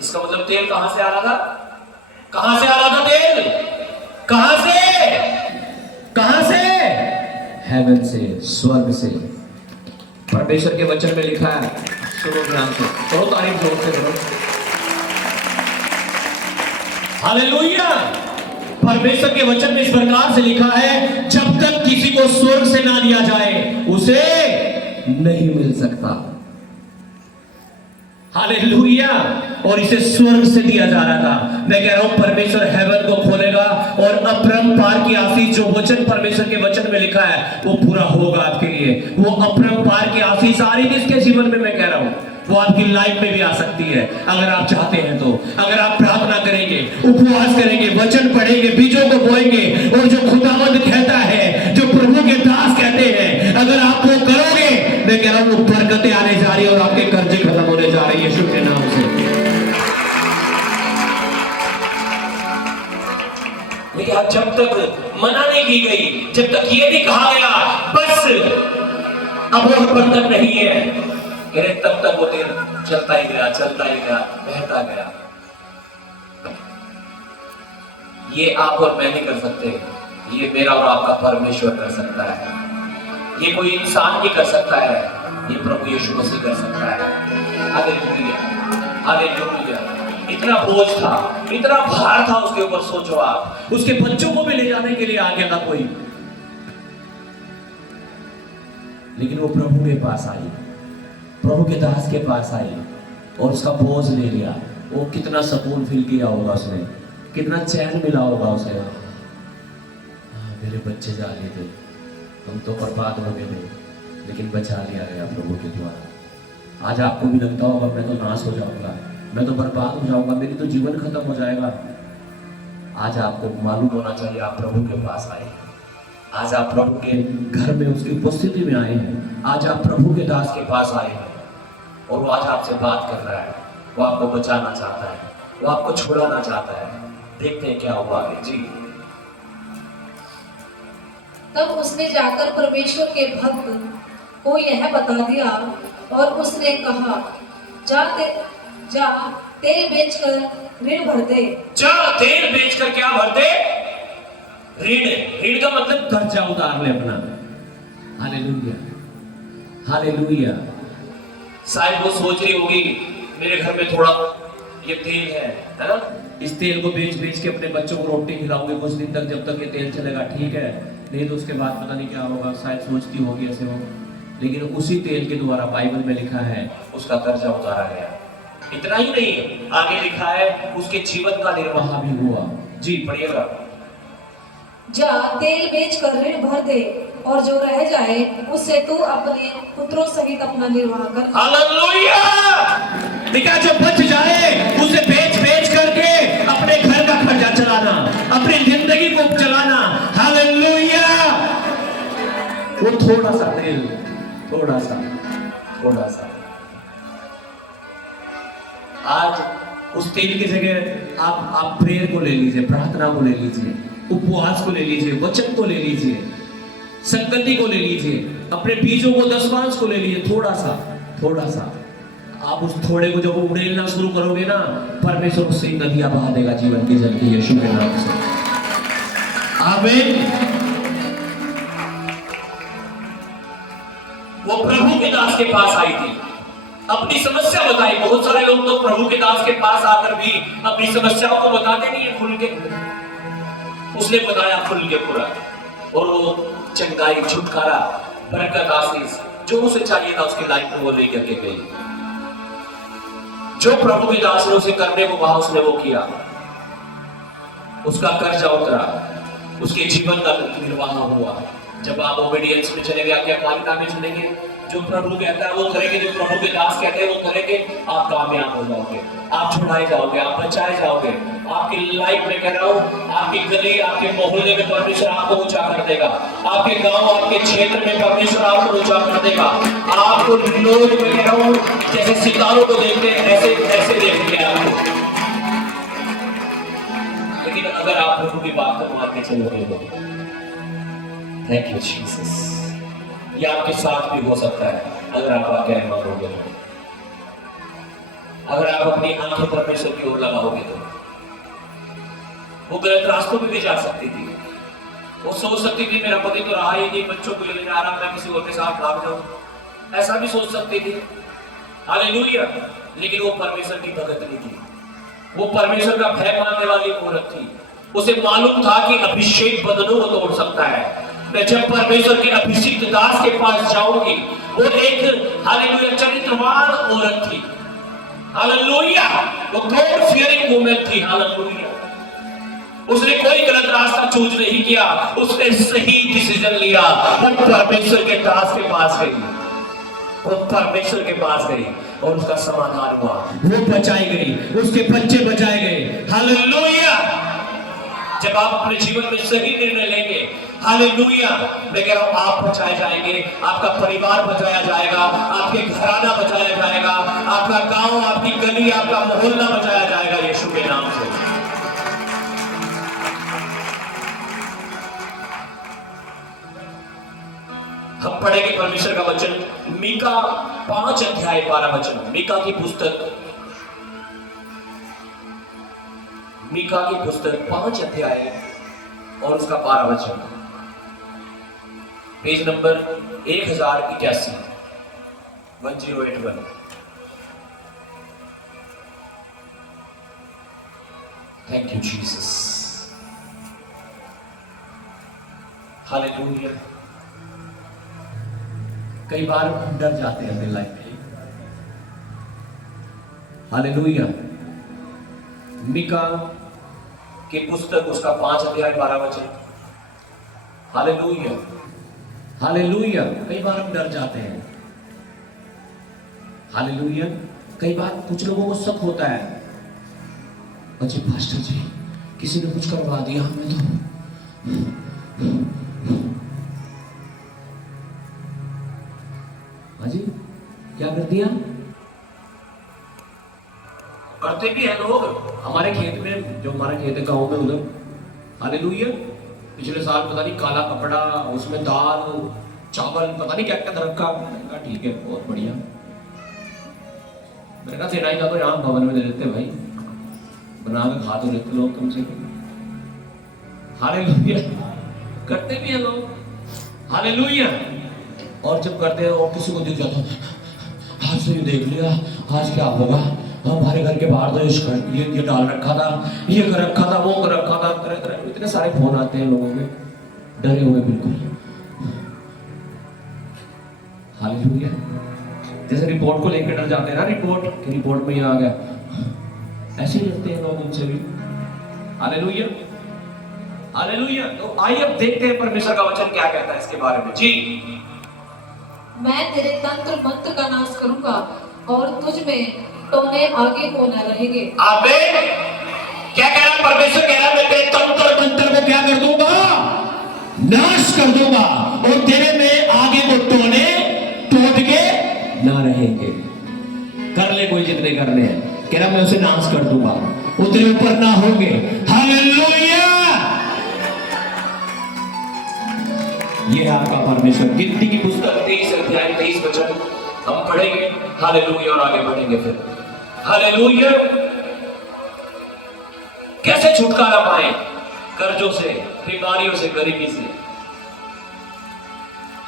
इसका मतलब तेल कहां से आ रहा था? कहां से आ रहा था तेल? कहां से? हेवन से, स्वर्ग से। परमेश्वर के वचन में लिखा है, सुनो ध्यान से, करो तारीफ जोर से करो। हालेलुया। परमेश्वर के वचन में इस प्रकार से लिखा है, जब तक किसी को स्वर्ग से ना दिया जाए उसे नहीं मिल सकता। हालेलुया। और इसे स्वर्ग से दिया जा रहा था। मैं कह रहा हूं परमेश्वर हेवन को खोलेगा, और अपरंपार की आशीष जो वचन परमेश्वर के वचन में लिखा है वो पूरा होगा आपके लिए। वो अपरंपार की आशीष आ रही जिसके जीवन में, मैं कह रहा हूं वो आपकी लाइफ में भी आ सकती है, अगर आप चाहते हैं तो। अगर आप प्रार्थना करेंगे, उपवास करेंगे, वचन पढ़ेंगे, बीजों को बोएंगे, और जो खुदावंद कहता है, जो प्रभु के दास कहते हैं, अगर आप वो करोगे, मैं कह रहा हूं बरकतें आने जा रही है और आपके कर्जे खत्म होने जा रही है यीशु के नाम से। लेकिन जब तक मना नहीं की गई, जब तक ये नहीं कहा गया बस अब वो बर्तन नहीं है, तब तक वो तेल चलता ही गया, बहता गया। ये आप और मैं नहीं कर सकते, ये मेरा और आपका परमेश्वर कर सकता है। ये कोई इंसान नहीं कर सकता है, ये प्रभु यीशु मसीह कर सकता है। Hallelujah, hallelujah. इतना बोझ था, इतना भार था उसके ऊपर, सोचो आप, उसके बच्चों को भी ले जाने के लिए आ गया था कोई, लेकिन वो प्रभु के पास आई, प्रभु के दास के पास आई और उसका बोझ ले लिया। वो कितना सुकून फील किया होगा उसने, कितना चैन मिला होगा उसे। मेरे बच्चे जा रहे थे, हम तो बर्बाद हो गए थे, लेकिन बचा लिया गया प्रभु के द्वारा। आज आपको भी लगता होगा मैं तो नाश हो जाऊंगा, मैं तो बर्बाद हो जाऊंगा, मेरी तो जीवन खत्म हो जाएगा। आज आपको मालूम होना चाहिए आप प्रभु के पास आए, आज आप प्रभु के घर में उसकी उपस्थिति में आए हैं, आज आप प्रभु के दास के पास आए हैं, और वो आज आपसे बात कर रहा है, वो आपको बचाना चाहता है, वो आपको छुड़ाना चाहता है। देखते हैं क्या हुआ आगे जी। तब उसने जाकर परमेश्वर के भक्त को यह बता दिया, और उसने कहा जा तेल बेचकर ऋण भर दे। जा तेल बेचकर क्या भर दे? ऋण। ऋण का मतलब कर्जा उतार ले अपना। Hallelujah, hallelujah. शायद वो सोच रही होगी मेरे घर में थोड़ा ये तेल है ना, इस तेल को बेच बेच के अपने बच्चों को रोटी खिलाऊंगे कुछ दिन तक, जब तक ये तेल चलेगा, ठीक है, नहीं तो उसके बाद पता नहीं क्या होगा, शायद सोचती होगी ऐसे हो। लेकिन उसी तेल के द्वारा बाइबल में लिखा है उसका कर्जा उतारा गया। इतना ही नहीं, आगे लिखा है उसके जीवन का निर्वाह भी हुआ। जी पढ़िएगा। जा तेल बेच कर ऋण भर दे और जो रह जाए उससे तू अपने पुत्रों सहित अपना निर्वाह कर। हालेलुया। देखा, जो बच जाए उसे बेच बेच करके अपने घर का खर्चा चलाना, अपनी जिंदगी को चलाना। हालेलुया। वो थोड़ा सा तेल, थोड़ा सा आज उस तेल की जगह आप प्रेयर को ले लीजिए, प्रार्थना को ले लीजिए, उपवास को ले लीजिए, वचन को ले लीजिए, संगति को ले लीजिए, अपने बीजों को 10-5 को ले लीजिए। थोड़ा सा आप उस थोड़े को जब उड़ेलना शुरू करोगे ना, परमेश्वर उससे नदियां बहा देगा जीवन के जल की, यीशु के नाम से। आमीन। वो प्रभु के दास के पास आई थी, अपनी समस्या बताई। बहुत सारे लोग तो प्रभु के दास के पास आकर भी अपनी समस्याओं को बताते नहीं है खुल के। उसने बताया खुल के पूरा, और वो चंगाई, छुटकारा, बरकत, आशीष जो उसे चाहिए था उसकी लाइफ में वो लेकर के गई। जो प्रभु के दास ने उसे करने को कहा उसने वो किया। उसका कर्जा उतरा, उसके जीवन का निर्वाह हुआ। जब आप ओबीडियंस में चलेंगे, आज्ञाकारिता में चलेंगे, जो प्रभु कहता है वो करेंगे, जो प्रभु के दास कहते हैं वो करेंगे, आप कामयाब हो जाओगे, आप छुड़ाए जाओगे, आप बचाए जाओगे। आपकी लाइफ में कह रहा हूं, आपकी गली, आपके मोहल्ले में परमेश्वर आपको ऊंचा कर देगा, आपके गांव, आपके क्षेत्र में परमेश्वर आपको ऊंचा कर देगा। आपको लोग, मैं कह रहा हूं, जैसे सितारों को देखते हैं ऐसे ऐसे देखेंगे आपको। लेकिन अगर आप प्रभु की बात को मान के चलोगे तो थैंक यू जीसस, ये आपके साथ भी हो सकता है अगर आप आज्ञा मानोगे तो। अगर आप अपनी आंखें परमेश्वर की ओर लगाओगे तो। वो गलत रास्तों में भी जा सकती थी। वो सोच सकती थी मेरा पति तो रहा ही नहीं, बच्चों को लेने जा रहा, मैं किसी और के साथ भाग जाऊं, ऐसा भी सोच सकती थी। हालेलुया। लेकिन वो परमेश्वर की भगत नहीं थी, वो परमेश्वर का भय मानने वाली औरत थी। उसे मालूम था कि अभिषेक बदनों को तोड़ सकता है। मैं जब परमेश्वर के अभिषिक्त दास के पास जाऊंगी, वो एक हालेलुया चरित्रवान औरत थी। हालेलुया। वो गॉड फियरिंग वुमन थी। हालेलुया। उसने कोई गलत रास्ता चूज नहीं किया, उसने सही डिसीजन लिया। वो परमेश्वर के दास के पास गई, वो परमेश्वर के पास गई और उसका समाधान हुआ। वो बचाई गई, उसके बच्चे बचाए गए। हालेलुया। जब आप अपने जीवन में सही निर्णय लेंगे, हालेलुया, मैं कह रहा हूं आप बचाए जाएंगे, आपका परिवार बचाया जाएगा, आपके घराना बचाया जाएगा, आपका गांव, आपकी गली, आपका मोहल्ला बचाया जाएगा यीशु के नाम से। हम पढ़ेंगे परमेश्वर का वचन, मीका 5 अध्याय 12 वचन। मीका की पुस्तक 5 अध्याय और उसका 12 वचन, page number 1081, 1081। Thank you Jesus. Hallelujah. कई बार हम डर जाते हैं अपनी लाइफ में। हालेलुया। मीका की पुस्तक उसका 5 अध्याय 12 वचन। हालेलुया। हालेलुया। कई बार हम डर जाते हैं। हालेलुया। कई बार कुछ लोगों को शक होता है, अच्छा पास्टर जी किसी ने कुछ करवा दिया हमें तो। हाजी क्या कर दिया? करते भी हैं लोग। हमारे खेत में, जो हमारा खेत है गाँव में उधर, हालेलुया, पिछले साल पता नहीं काला कपड़ा, उसमें दाल चावल पता नहीं क्या क्या रखा। मैंने कहा ठीक है, बहुत बढ़िया। मैंने कहा सेना ही था तो यहाँ भवन में दे देते भाई, बना के खा तो लेते लोग कम से कम। हालेलुया। करते भी हैं लोग। हालेलुया। और जब करते हैं और किसी को दिख जाता है, आज से ये देख लिया, आज क्या होगा, हमारे घर के बाहर तो ये डाल रखा था, ये कर रखा था, वो कर रखा था, तरह तरह इतने सारे फोन आते हैं लोगों में, डरे हुए बिल्कुल। हालेलुया। जैसे रिपोर्ट को लेकर डर जाते हैं ना, रिपोर्ट में ये आ गया, ऐसे ही डरते हैं लोग उनसे भी। हालेलुया। हालेलुया। तो आइए अब देखते हैं परमेश्वर का वचन क्या कहता है इसके बारे में। जी, मैं तेरे तंत्र मंत्र का नाश करूंगा और तुझ में टोने आगे को न रहेंगे। आमीन। क्या कह रहा है परमेश्वर? कह रहा है मैं तेरे तंत्र मंत्र को क्या कर दूंगा? नाश कर दूंगा और तेरे में आगे को टोने टोटके ना रहेंगे। कर ले कोई जितने करने हैं, कह रहा मैं उसे नाश कर दूंगा, वो तेरे ऊपर ना होंगे। हालेलुया। ये है आपका परमेश्वर। गिनती की पुस्तक 23 अध्याय 23 वचन हम पढ़ेंगे। हालेलुया। और आगे बढ़ेंगे फिर। हालेलुया। कैसे छुटकारा पाए? कर्जों से, बीमारियों से, गरीबी से।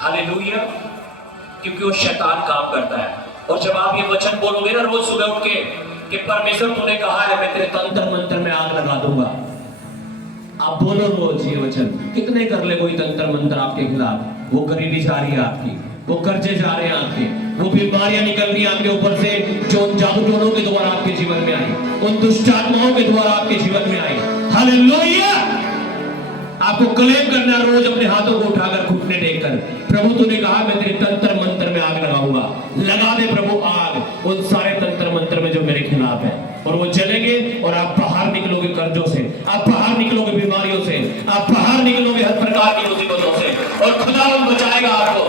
हालेलुया। क्योंकि वो शैतान काम करता है। और जब आप ये वचन बोलोगे ना रोज सुबह उठ के कि परमेश्वर तूने कहा है मैं तेरे तंत्र मंत्र में आग लगा दूंगा, आप बोलो रोज ये वचन। कितने कर ले कोई तंत्र मंत्र आपके खिलाफ, वो गरीबी जा रही है आपकी, वो कर्जे जा रहे हैं आपके, वो बीमारियां निकल रही हैं आपके ऊपर से जो उन जादू टोनों के द्वारा आपके जीवन में आई, उन दुष्ट आत्माओं के द्वारा आपके जीवन में आई। हालेलुया। आपको क्लेम करना रोज अपने हाथों को उठाकर घुटने टेककर, प्रभु तूने कहा मैं तेरे तंत्र मंत्र में आग लगाऊंगा। लगा दे प्रभु आग उन सारे तंत्र मंत्र में जो मेरे खिलाफ है, और वो जलेंगे और आप बाहर निकलोगे कर्जों से, आप बाहर निकलोगे बीमारियों से, आप बाहर निकलोगे हर प्रकार की मुसीबतों से, और खुदावंद बचाएगा आपको,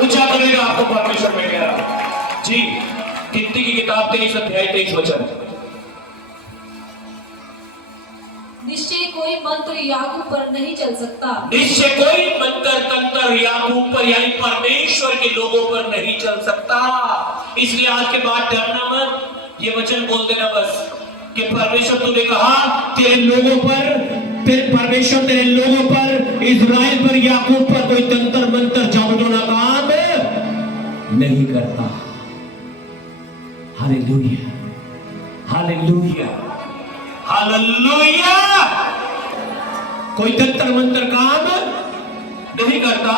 ऊंचा करेगा आपको। परमेश्वर में कह रहा जी। गिनती की किताब 23 अध्याय 23 वचन। निश्चय कोई मंत्र याकूब पर नहीं चल सकता। निश्चय कोई मंत्र तंत्र याकूब पर यानी परमेश्वर के लोगों पर नहीं चल सकता। इसलिए आज के बाद डरना मत, ये वचन बोल देना बस कि परमेश्वर तूने कहा तेरे लोगों पर, तेरे परमेश्वर तेरे लोगों पर, इस्राएल पर, याकूब पर कोई तंत्र मंत्र जादू टोना काम नहीं करता। हालेलुया। हालेलुया। हालेलुया। कोई तंत्र मंत्र काम नहीं करता।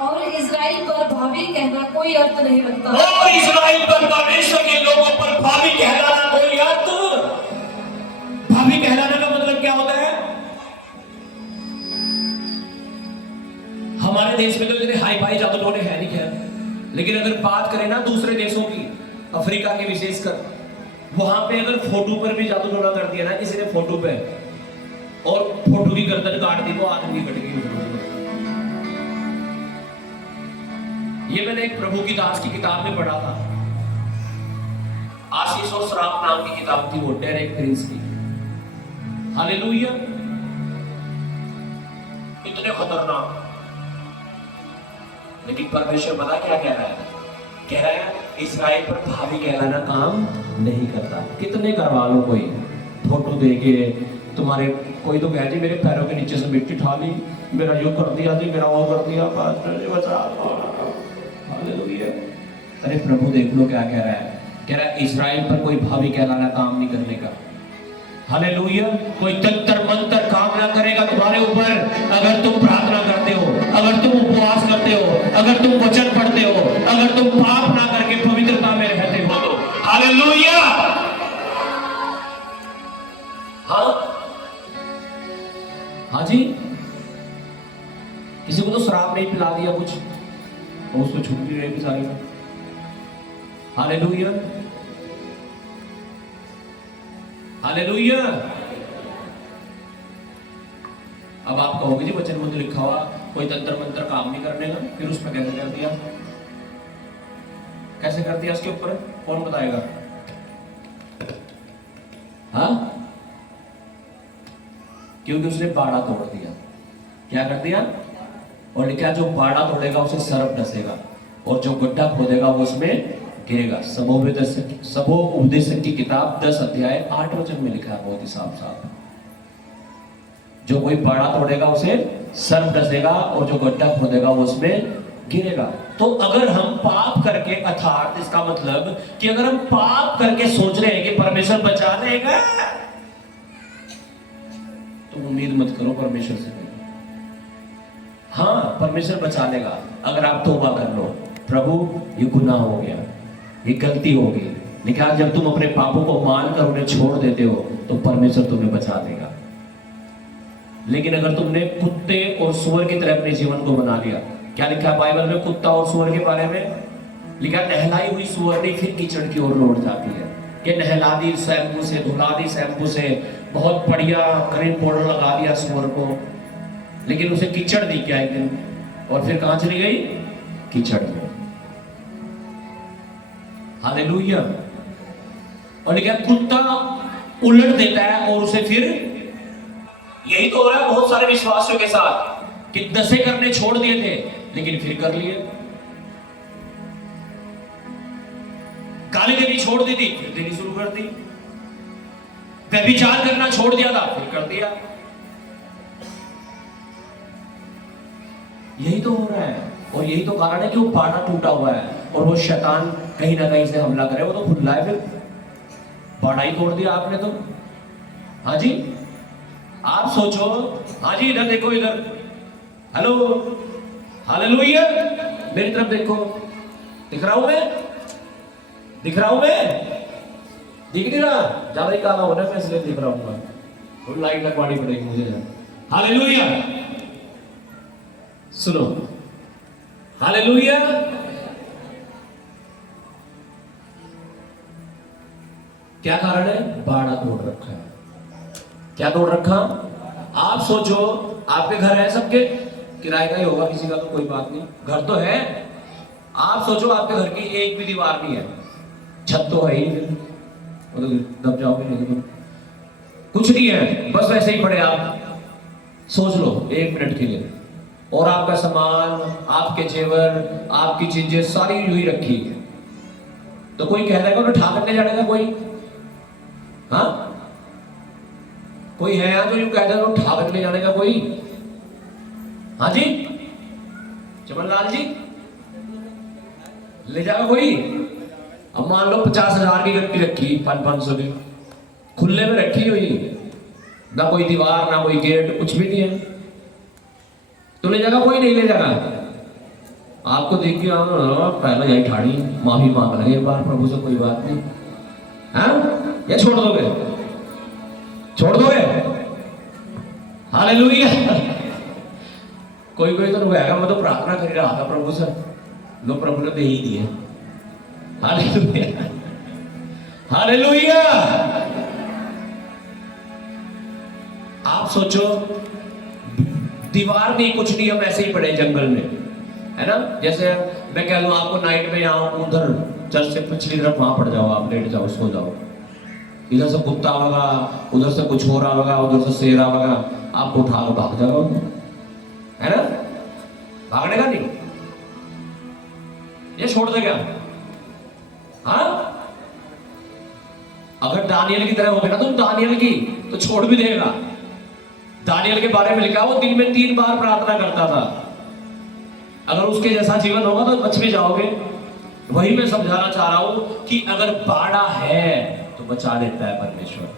और इजराइल पर भावी कहना कोई अर्थ नहीं रखता। और इस्राएल पर परमेश्वर के लोगों पर भावी कहलाना कोई अर्थ। भावी कहलाने का मतलब क्या होता है? हमारे देश में तो इतने हाई फाई जादू टोने है नहीं खैर, लेकिन अगर बात करें ना दूसरे देशों की, अफ्रीका की विशेषकर, वहां पे अगर फोटो पर भी जादू टोना कर दिया ना किसी ने, फोटो पे, और फोटो की गर्दन काट दी तो आदमी कट गई। ये मैंने एक प्रभु की दास की किताब में पढ़ा था। आशीष और श्राप नाम की किताब थी वो, डेरेक प्रिंस की। हालेलुया। इतने खतरनाक, लेकिन परमेश्वर पता क्या कह रहा है? कह रहा है इस्राएल पर भावी कहलाना काम नहीं करता। कितने करवा लो, कोई फोटो देके तुम्हारे, कोई तो कह दी मेरे पैरों के नीचे से मिट्टी उठा ली, मेरा यूं कर दिया जी, मेरा वो कर दिया, बचा। हालेलुया। अरे प्रभु देख लो क्या कह रहा है। कह रहा है इस्राएल पर कोई भावी कहलाना काम नहीं करने का। हालेलुया। कोई तंत्र मंत्र काम ना करेगा तुम्हारे ऊपर अगर तुम प्रार्थना करते हो, अगर तुम उपवास करते हो, अगर तुम वचन पढ़ते हो, अगर तुम पाप ना करके पवित्रता में रहते हो तो। हालेलुया। हाँ हाँ जी। किसी को तो शराब नहीं पिला दिया कुछ और उसको छुट्टी रहेगी सारी में। हालेलुया। हालेलुया। अब आप कहोगे जी वचन में तो लिखा हुआ कोई तंत्र मंत्र काम नहीं करने का, फिर उसमें कैसे कर दिया? कैसे कर दिया इसके ऊपर? कौन बताएगा? हाँ, क्योंकि उसने बाड़ा तोड़ दिया। क्या कर दिया? और लिखा जो बाड़ा तोड़ेगा उसे सर्प डसेगा और जो गड्ढा खोदेगा वो उसमें गिरेगा। सबोपदेशक की किताब 10 अध्याय 8 वचन में लिखा है बहुत ही साफ साफ। जो कोई बाड़ा तोड़ेगा उसे सर्प डसेगा और जो गड्ढा खोदेगा वो उसमें गिरेगा। तो अगर हम पाप करके, अर्थात इसका मतलब कि अगर हम पाप करके सोच रहे हैं कि परमेश्वर बचा देगा, तो उम्मीद मत करो परमेश्वर से। हाँ, परमेश्वर बचा लेगा अगर आप तौबा कर लो, प्रभु ये गुनाह हो गया, ये गलती हो गई, लेकिन आज जब तुम अपने पापों को मानकर उन्हें छोड़ देते हो तो परमेश्वर तुम्हें बचा देगा। लेकिन अगर तुमने कुत्ते और सुअर की तरह अपने जीवन को बना लिया, क्या लिखा है बाइबल में कुत्ता और सुअर के बारे में? लिखा नहलाई हुई सुअरनी फिर कीचड़ की ओर लौट जाती है। कि नहला दी शैम्पू से, धुला दी शैम्पू से, बहुत बढ़िया क्रीम पाउडर लगा दिया सुअर को, लेकिन उसे कीचड़ दी क्या एक दिन, और फिर कहां चली गई? कीचड़ में। हालेलुया। और लिखा कुत्ता उलट देता है और उसे फिर, यही तो हो रहा है बहुत सारे विश्वासियों के साथ कि नशे करने छोड़ दिए थे लेकिन फिर कर लिए, गाली देनी छोड़ दी थी फिर देनी शुरू कर दी, व्यभिचार करना छोड़ दिया था फिर कर दिया। यही तो हो रहा है और यही तो कारण है कि वो बाड़ा टूटा हुआ है और वो शैतान कहीं ना कहीं से हमला करे। वो तो खुला है, फिर बाड़ा ही तोड़ दिया आपने तो। हाँ जी, आप सोचो। हाँ जी, इधर देखो, इधर। Hello, hallelujah. मेरी तरफ देखो, दिख रहा हूं मैं? दिख रहा हूं मैं? दिख नहीं रहा? ज्यादा ही काला होना मैं इसलिए दिख रहा हूँ। तो लाइट लगवानी पड़ेगी मुझे। हालेलुया। सुनो, हालेलुया। क्या कारण है? बाड़ा तोड़ रखा है। क्या तोड़ रखा? आप सोचो, आपके घर है सबके, किराए का ही होगा किसी का तो कोई बात नहीं, घर तो है। आप सोचो आपके घर की एक भी दीवार नहीं है, छत तो है ही नहीं, वो तो दब जाओगे नहीं तो कुछ नहीं है, बस वैसे ही पड़े आप। सोच लो एक मिनट के लिए, और आपका सामान, आपके जेवर, आपकी चीजें सारी यूं ही रखी है, तो कोई कह देगा उन्हें उठा करने जाने का कोई? हाँ, कोई है यहाँ जो यूं कह देगा उठा करने जाने का कोई? हाँ जी, चमन लाल जी, ले जाएगा कोई? अब मान लो 50,000 की गट्टी रखी, 500 की खुले में रखी हुई, ना कोई दीवार ना कोई गेट, कुछ भी नहीं है, तो ले जाएगा कोई? नहीं ले जाएगा। आपको देख के पहले यही ठाड़ी माफी मांग रहे एक बार प्रभु से, कोई बात नहीं, हाँ? या छोड़ दोगे? छोड़ दोगे? हालेलुया। कोई कोई तो रहेगा, मैं तो प्रार्थना कर रहा था प्रभु से, लो प्रभु ने दे ही दिए। Hallelujah, hallelujah. आप सोचो, दीवार नहीं कुछ नहीं, हम ऐसे ही पड़े जंगल में, है ना? जैसे मैं कह लूं आपको नाइट में यहाँ उधर चर्च से पिछली तरफ वहां पड़ जाओ, आप लेट जाओ, सो जाओ, इधर से कुत्ता होगा, उधर से कुछ हो रहा होगा, उधर से शेर होगा, आपको उठा लो भाग जाओ, है ना? भागने का नहीं, ये छोड़ दे क्या? हाँ, अगर दानियल की तरह हो गया ना तुम, दानियल की, तो छोड़ भी देगा। दानियल के बारे में लिखा, वो दिन में 3 बार प्रार्थना करता था। अगर उसके जैसा जीवन होगा तो बच भी जाओगे। वही मैं समझाना चाह रहा हूं कि अगर बाड़ा है तो बचा देता है परमेश्वर,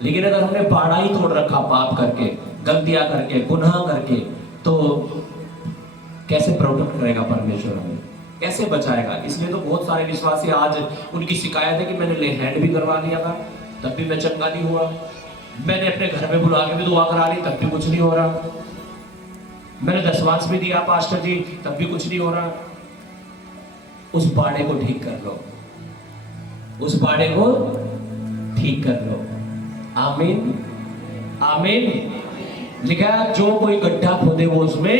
लेकिन अगर हमने बाड़ा ही तोड़ रखा पाप करके, गलतियां करके, गुनाह करके, तो कैसे प्रोटेक्ट करेगा परमेश्वर हमें? कैसे बचाएगा? इसलिए तो बहुत सारे विश्वासी आज, उनकी शिकायत है कि मैंने ले हैंड भी करवा लिया था तब भी मैं चंगा नहीं हुआ, मैंने अपने घर में बुला के भी दुआ करा ली तब भी कुछ नहीं हो रहा, मैंने दशवांश भी दिया पास्टर जी तब भी कुछ नहीं हो रहा। उस बाड़े को ठीक कर लो, उस बाड़े को ठीक कर लो। आमीन, आमीन। लिखा जो कोई गड्ढा खोदे वो उसमें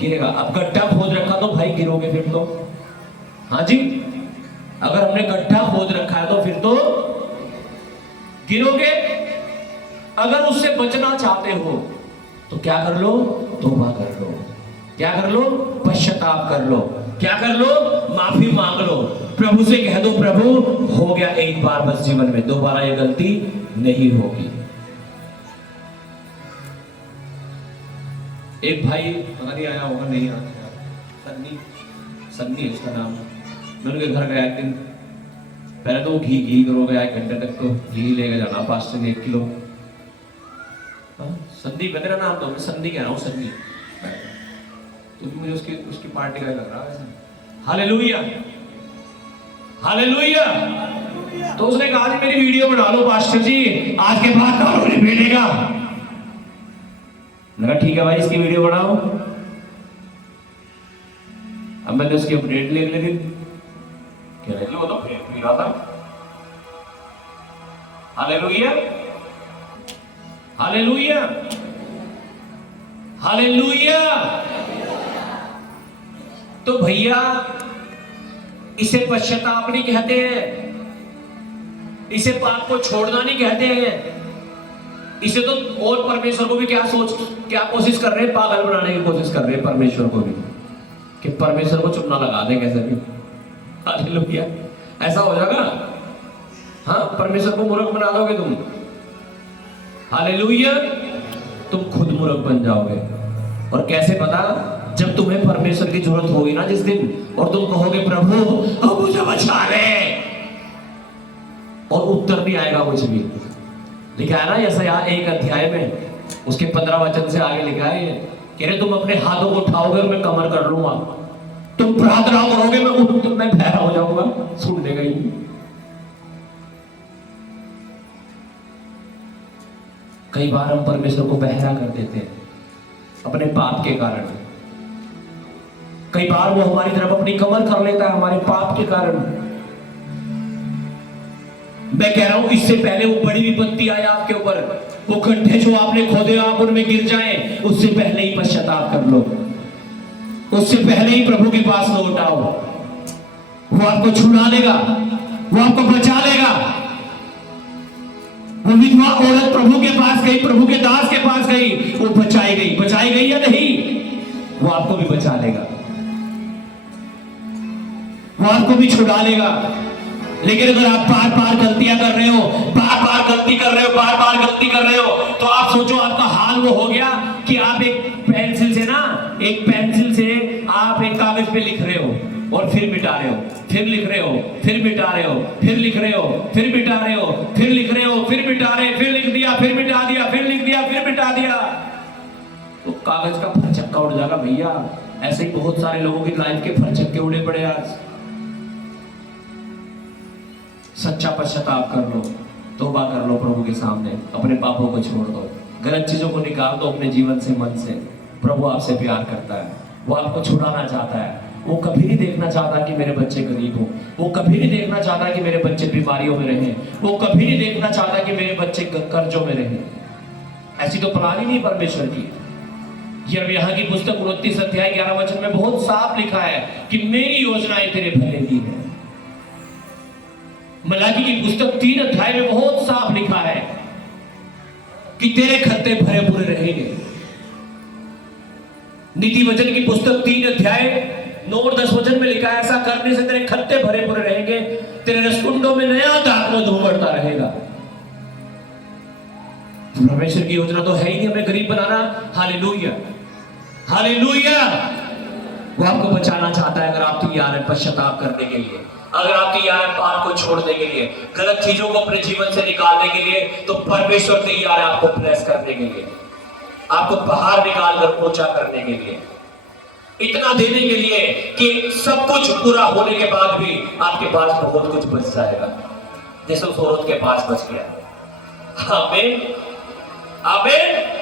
गिरेगा। अब गड्ढा खोद रखा तो भाई गिरोगे फिर तो। हाँ जी, अगर हमने गड्ढा खोद रखा है तो फिर तो गिरोगे। अगर उससे बचना चाहते हो तो क्या कर लो? तौबा कर लो। क्या कर लो? पश्चाताप कर लो। क्या कर लो? माफी मांग लो। प्रभु से कह दो, प्रभु हो गया एक बार बस जीवन में, दोबारा ये गलती नहीं होगी। एक भाई पता नहीं आया होगा, नहीं आया, सन्नी, सन्नी है उसका नाम। मैं उनके घर गया एक दिन, पहले तो वो घी करोगे 1 घंटे तक, तो घी लेके जाना 5 से 1 किलो। संदीप है तेरा नाम? तो मैं संदीप कह रहा हूँ, संदीप। तो मुझे उसकी पार्टी का लग रहा है। Hallelujah, hallelujah. तो उसने कहा जी मेरी वीडियो बना लो पास्टर जी, आज के बाद का मुझे मिलेगा। लगा ठीक है भाई इसकी वीडियो बनाओ। अब मैंने उसकी अपडेट ले ली, क्या ले लो, वो तो पी रहा था। Hallelujah, hallelujah, hallelujah. तो भैया इसे पश्चाताप नहीं कहते हैं, इसे पाप को छोड़ना नहीं कहते हैं, इसे तो और परमेश्वर को भी क्या कोशिश कर रहे हैं, पागल बनाने की कोशिश कर रहे हैं परमेश्वर को भी, कि परमेश्वर को चुपना लगा दे कैसे भी। हालेलुया, ऐसा हो जाएगा। हाँ, परमेश्वर को मूर्ख बना दोगे तुम। हालेलुया, तुम खुद मूर्ख बन जाओगे। और कैसे पता? जब तुम्हें परमेश्वर की जरूरत होगी ना जिस दिन, और तुम कहोगे प्रभु अब मुझे बचा ले, और उत्तर नहीं आएगा कुछ भी। लिखा है ना यशायाह 1 अध्याय में उसके 15 वचन से आगे लिखा है ये, कह रहे तुम अपने हाथों को उठाओगे और मैं कमर कर लूंगा, तुम प्रार्थना करोगे मैं बहरा हो जाऊंगा, सुन लेगा ही। कई बार हम परमेश्वर को बहरा कर देते हैं अपने पाप के कारण। कई बार वो हमारी तरफ अपनी कमर कर लेता है हमारे पाप के कारण। मैं कह रहा हूं इससे पहले वो बड़ी विपत्ति आए आपके ऊपर, वो गड्ढे जो आपने खोदे आप उनमें गिर जाएं, उससे पहले ही पश्चाताप कर लो, उससे पहले ही प्रभु के पास लौट आओ। वो आपको छुड़ा लेगा, वो आपको बचा लेगा। वो विधवा औरत प्रभु के पास गई, प्रभु के दास के पास गई, वो बचाई गई या नहीं? वो आपको भी बचा लेगा, वो आपको भी छुड़ा लेगा। लेकिन अगर आप बार बार गलतियां कर रहे हो, बार बार गलती कर रहे हो, तो आप सोचो आपका हाल वो हो गया कि आप एक पेंसिल से आप एक कागज पे लिख रहे हो और फिर मिटा रहे हो, फिर लिख रहे हो, फिर मिटा रहे हो, फिर लिख रहे हो, फिर मिटा रहे हो, फिर लिख रहे हो, फिर मिटा रहे, फिर लिख दिया, फिर मिटा दिया, फिर लिख दिया, फिर मिटा दिया, तो कागज का फरचक्का उड़ जाएगा भैया। ऐसे ही बहुत सारे लोगों की लाइफ के फरचक्के उड़े पड़े आज। सच्चा पश्चाताप कर लो, तौबा कर लो प्रभु के सामने, अपने पापों को छोड़ दो, गलत चीजों को निकाल दो अपने जीवन से, मन से। प्रभु आपसे प्यार करता है, वो आपको छुड़ाना चाहता है। वो कभी नहीं देखना चाहता कि मेरे बच्चे गरीब हो, वो कभी नहीं देखना चाहता कि मेरे बच्चे बीमारियों में रहें, वो कभी नहीं देखना चाहता कि मेरे बच्चे कर्जों में रहें। ऐसी तो प्लान ही नहीं परमेश्वर की। यिर्मयाह की पुस्तक 29 अध्याय 11 वचन में बहुत साफ लिखा है कि मेरी योजनाएं तेरे भले की है। मलाकी की पुस्तक 3 अध्याय में बहुत साफ लिखा है कि तेरे खत्ते भरे पूरे रहेंगे। नीति वचन की पुस्तक 3 अध्याय 9 और 10 वचन में लिखा है ऐसा करने से तेरे खत्ते भरे पूरे रहेंगे, तेरे रसकुंडों में नया दाखमधु उमड़ता रहेगा। परमेश्वर की योजना तो है ही नहीं हमें गरीब बनाना। Hallelujah, hallelujah. वो आपको बचाना चाहता है अगर आप तैयार हैं पश्चाताप करने के लिए, अगर आप तैयार हैं पाप को छोड़ने के लिए, गलत चीजों को अपने जीवन से निकालने के लिए, तो परमेश्वर तैयार है आपको ब्लेस करने के लिए, आपको बाहर निकालकर ऊंचा करने के लिए, इतना देने के लिए कि सब कुछ पूरा होने के बाद भी आपके पास बहुत कुछ बच जाएगा, जैसे उस औरत के पास बच गया। आमीन, आमीन।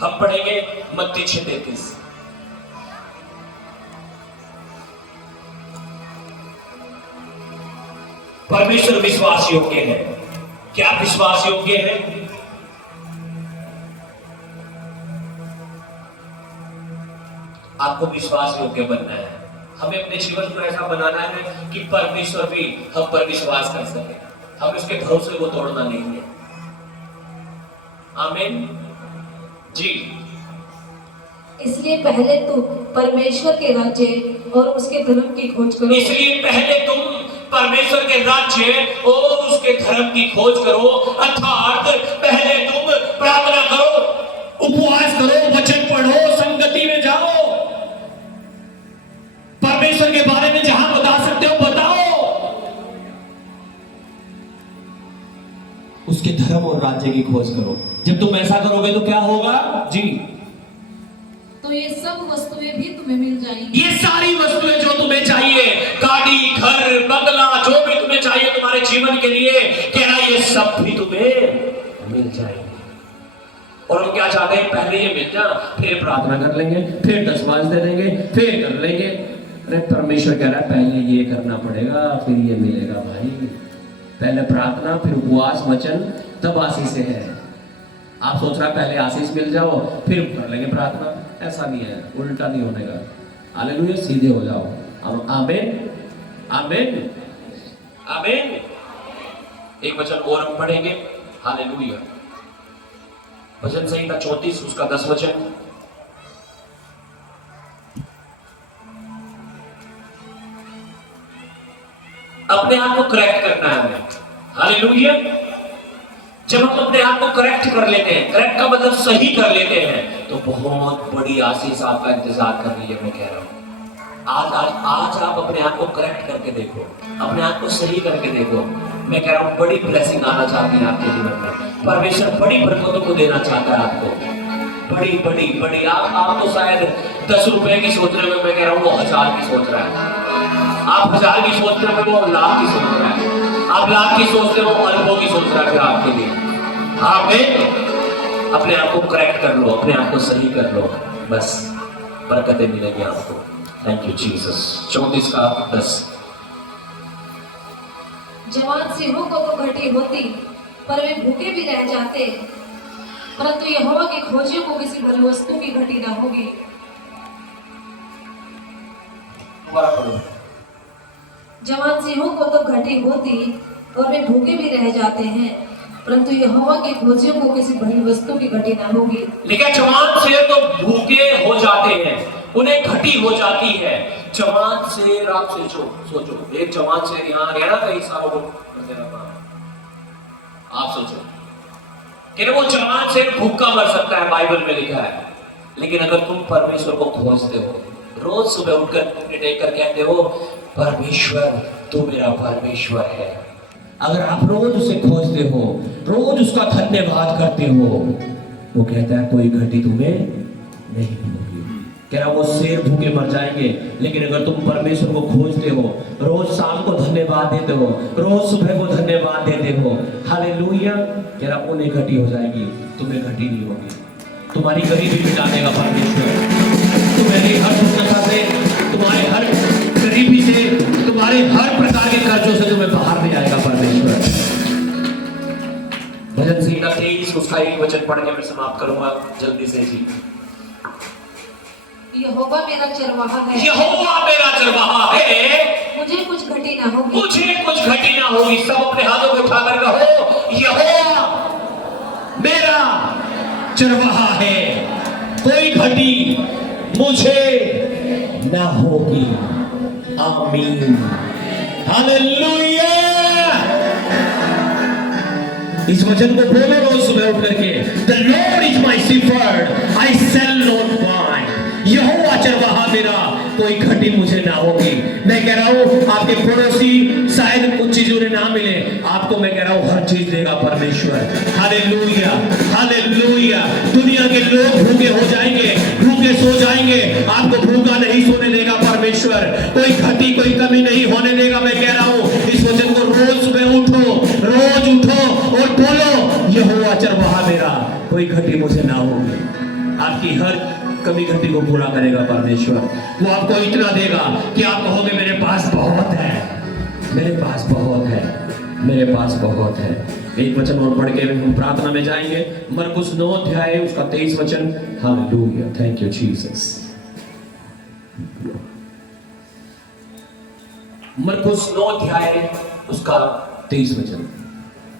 हम पढ़ेंगे मत्ती 6:33। परमेश्वर विश्वास योग्य है। क्या विश्वास योग्य है? आपको विश्वास योग्य बनना है। हमें अपने जीवन को ऐसा बनाना है कि परमेश्वर भी हम पर विश्वास कर सके, हम उसके भरोसे को तोड़ना नहीं है। आमीन जी। इसलिए पहले तुम परमेश्वर के राज्य और उसके धर्म की खोज करो। इसलिए पहले तुम परमेश्वर के राज्य और उसके धर्म की खोज करो, अर्थात पहले तुम प्रार्थना करो, उपवास करो, वचन पढ़ो, संगति में जाओ, परमेश्वर के बारे में जहां बता सकते हो बताओ, उसके धर्म और राज्य की खोज करो। जब तुम ऐसा करोगे तो क्या होगा जी? तो ये सब वस्तुएं भी तुम्हें मिल जाएंगी। ये सारी वस्तुएं जो तुम्हें चाहिए, गाड़ी, घर, बंगला, जो भी तुम्हें चाहिए तुम्हारे जीवन के लिए, कहना ये सब भी तुम्हें मिल जाएंगे। और हम क्या चाहते हैं, पहले ये मिल जाए, फिर प्रार्थना कर लेंगे, फिर 10 बाज दे देंगे, फिर कर लेंगे। अरे परमेश्वर कह रहा है पहले ये करना पड़ेगा, फिर ये मिलेगा भाई। पहले प्रार्थना, फिर उपवास, वचन, तब आशीष है। आप सोच रहा पहले आशीष मिल जाओ फिर कर लेंगे प्रार्थना, ऐसा नहीं है, उल्टा नहीं होने का। हालेलुया, सीधे हो जाओ। अब आमीन, आमीन, आमीन। एक वचन और हम पढ़ेंगे। हालेलुया, भजन संहिता 34 उसका 10 वचन। अपने आप को करेक्ट करना है हमें। हालेलुया, जब हम अपने आप को करेक्ट कर लेते हैं, करेक्ट का मतलब सही कर लेते हैं, तो बहुत बड़ी आशीष आपका इंतजार कर रही है। मैं कह रहा हूं आज आप अपने आप को करेक्ट करके देखो, अपने आप को सही करके देखो। मैं कह रहा हूं बड़ी ब्लेसिंग आना चाहती है आपके जीवन में। परमेश्वर बड़ी बरकतों को देना चाहता है आपको, बड़ी बड़ी बड़ी। आप तो शायद 10 रुपए की सोच रहे हो, मैं कह रहा हूं वो 1000 की सोच रहा है। आप 1000 की सोच रहे हो, वो लाख की सोच रहा है। आप लाख की सोचते हो, अरबों की सोच रहा है आपके लिए। आमीन। अपने आप को करेक्ट कर लो, अपने आप को सही कर लो, बस बरकतें मिलेंगी आपको। Thank you Jesus. 34 का 10। जवान सिंहों को तो घटी होती, पर वे भूखे भी रह जाते, परंतु यहोवा के खोजियों को किसी भली वस्तु की घटी न होगी। दोबारा पढ़ो। जवान सिंहों को तो घटी होती और वे भूखे भी रह जाते हैं, परंतु यहोवा के खोजियों को किसी भली वस्तु की घटी न होगी। लेकिन जवान शेर तो भूखे हो जाते हैं, उन्हें घटी हो जाती है। जवान शेर, आप सोचो एक जवान शेर यहाँ गया ना कई सालों को, आप सोचो कि वो जवान शेर भूखा मर सकता है, बाइबल में लिखा है। लेकिन अगर तुम परमेश्वर को खोजते हो, रोज सुबह उठकर टेक कर कहते हो परमेश्वर तू मेरा परमेश्वर है, अगर आप रोज उसे खोजते हो, रोज उसका धन्यवाद करते हो, वो कहता है कोई घटी तुम्हें नहीं होगी। कह रहा वो शेर भूखे मर जाएंगे, लेकिन अगर तुम परमेश्वर को खोजते हो, रोज शाम को धन्यवाद देते हो, रोज सुबह को धन्यवाद देते हो, हालेलुया, कह रहा उन्हें घटी हो जाएगी, तुम्हें घटी नहीं होगी। तुम्हारी गरीबी मिटा देगा परमेश्वर, तुम्हारी हर दुर्दशा से, तुम्हारे हर गरीबी से, तुम्हारे हर प्रकार के कर्जों से तुम्हें बाहर ले आएगा परमेश्वर। भजन संहिता 23 उसका एक वचन पढ़ के मैं समाप्त करूंगा जल्दी से जी। यहोवा मेरा चरवाहा है, यहोवा मेरा चरवाहा है, मुझे कुछ घटी ना होगी, मुझे कुछ घटी ना होगी। सब अपने हाथों को उठाकर कहो यहोवा मेरा चरवाहा है, कोई घटी मुझे ना होगी। आमीन, हालेलुया। इस वचन को बोलो रोज सुबह उठ करके, The Lord is my shepherd, I shall not want। यहोवा चरवाहा मेरा, कोई घटी मुझे ना होगी। मैं कह रहा हूँ आपके पड़ोसी शायद कुछ चीज उन्हें ना मिले, आपको मैं कह रहा हूँ हर चीज देगा परमेश्वर। Hallelujah, hallelujah. दुनिया के लोग भूखे हो जाएंगे, भूखे सो जाएंगे, आपको भूखा नहीं सोने देगा परमेश्वर। कोई घटी, कोई कमी नहीं होने देगा। मैं कह रहा हूँ इस वचन को रोज सुबह उठो, रोज उठो और बोलो यहोवा चरवाहा मेरा, कोई घटी मुझे ना होगी। आपकी हर कमी घटी को पूरा करेगा परमेश्वर। वो आपको इतना देगा कि आप कहोगे मेरे पास बहुत है, मेरे पास बहुत है, मेरे पास बहुत है। एक वचन और पढ़ के हम प्रार्थना में जाएंगे। मरकुस 9 अध्याय उसका 23 वचन। Hallelujah, thank you Jesus. मरकुस 9 अध्याय उसका 23 वचन।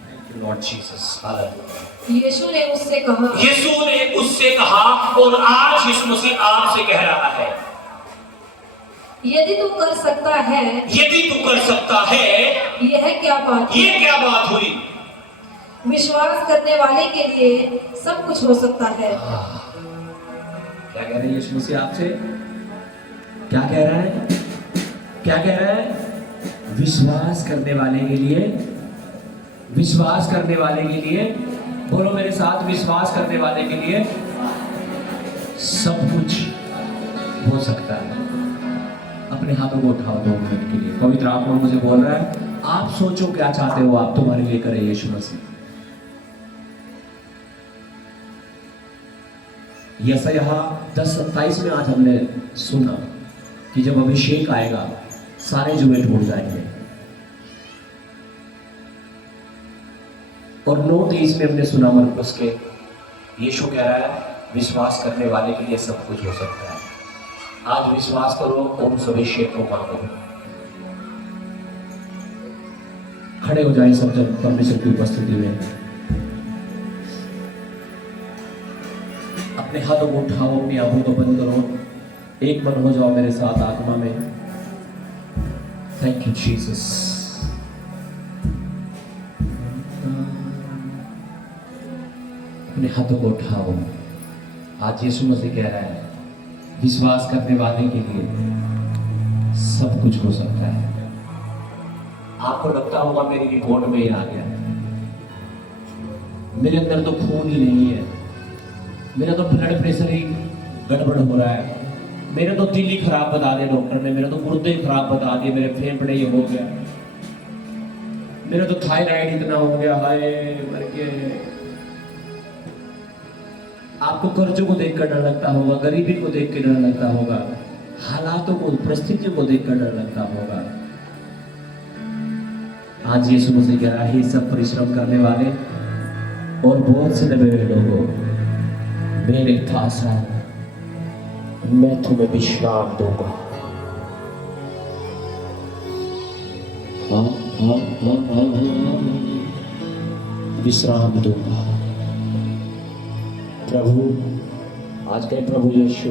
Thank you lord Jesus. Hallelujah. Yeshu ने उससे कहा, यीशु ने उससे कहा, और आज यीशु मसीह आपसे कह रहा है, यदि तू कर सकता है, यदि तू कर सकता है, यह क्या बात है? ये क्या बात हुई? विश्वास करने वाले के लिए सब कुछ हो सकता है। क्या कह रहे हैं यीशु मसीह आपसे? क्या कह रहा है? क्या कह रहा है? विश्वास करने वाले के लिए, विश्वास करने वाले के लिए, बोलो मेरे साथ, विश्वास करने वाले के लिए सब कुछ हो सकता है। अपने हाथों को उठाओ 2 मिनट के लिए। पवित्र आत्मा मुझे बोल रहा है, आप सोचो क्या चाहते हो, आप तुम्हारे लिए करे यीशु मसीह। यशायाह 10:27 में आज हमने सुना कि जब अभिषेक आएगा सारे जुए टूट जाएंगे। और 9:23 में हमने सुना मरकुस के यीशु कह रहा है विश्वास करने वाले के लिए सब कुछ हो सकता है। आज विश्वास करो और उस अभिषेक को मांगो। खड़े हो जाए सब जब परमेश्वर की उपस्थिति में। अपने हाथों को उठाओ, अपनी आंखों को बंद करो, एक मन हो जाओ मेरे साथ आत्मा में। Thank you Jesus. अपने हाथों को उठाओ। आज यीशु मसीह कह रहा है विश्वास करने वाले के लिए सब कुछ हो सकता है। आपको लगता होगा मेरी रिपोर्ट में ये आ गया, मेरे अंदर तो खून ही नहीं है, मेरा तो ब्लड प्रेशर ही गड़बड़ हो रहा है, मेरा तो दिल ही खराब बता दिया डॉक्टर ने, मेरा तो गुर्दे खराब बता दिए, मेरे फेफड़े ये हो गया, मेरा तो थायराइड इतना हो गया, हाय मर के। आपको कर्जों को देखकर डर लगता होगा, गरीबी को देख के डर लगता होगा, हालातों को, परिस्थितियों को देखकर डर लगता होगा। आज यीशु मसीह कह रहा है सब परिश्रम करने वाले और बहुत से दबे हुए लोगों, मेरे पास आओ, मैं तुम्हें विश्राम दूंगा। विश्राम दूंगा। प्रभु आज कहे प्रभु यीशु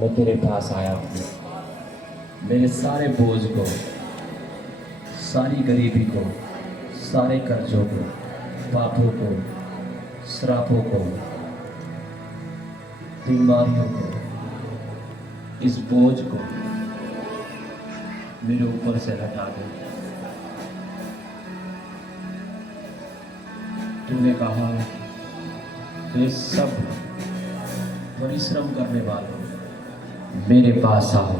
मैं तेरे पास आया हूँ, मेरे सारे बोझ को, सारी गरीबी को, सारे कर्जों को, पापों को, श्रापों को, बीमारियों को, इस बोझ को मेरे ऊपर से हटा दे। तूने कहा ये सब परिश्रम करने वालों मेरे पास आओ,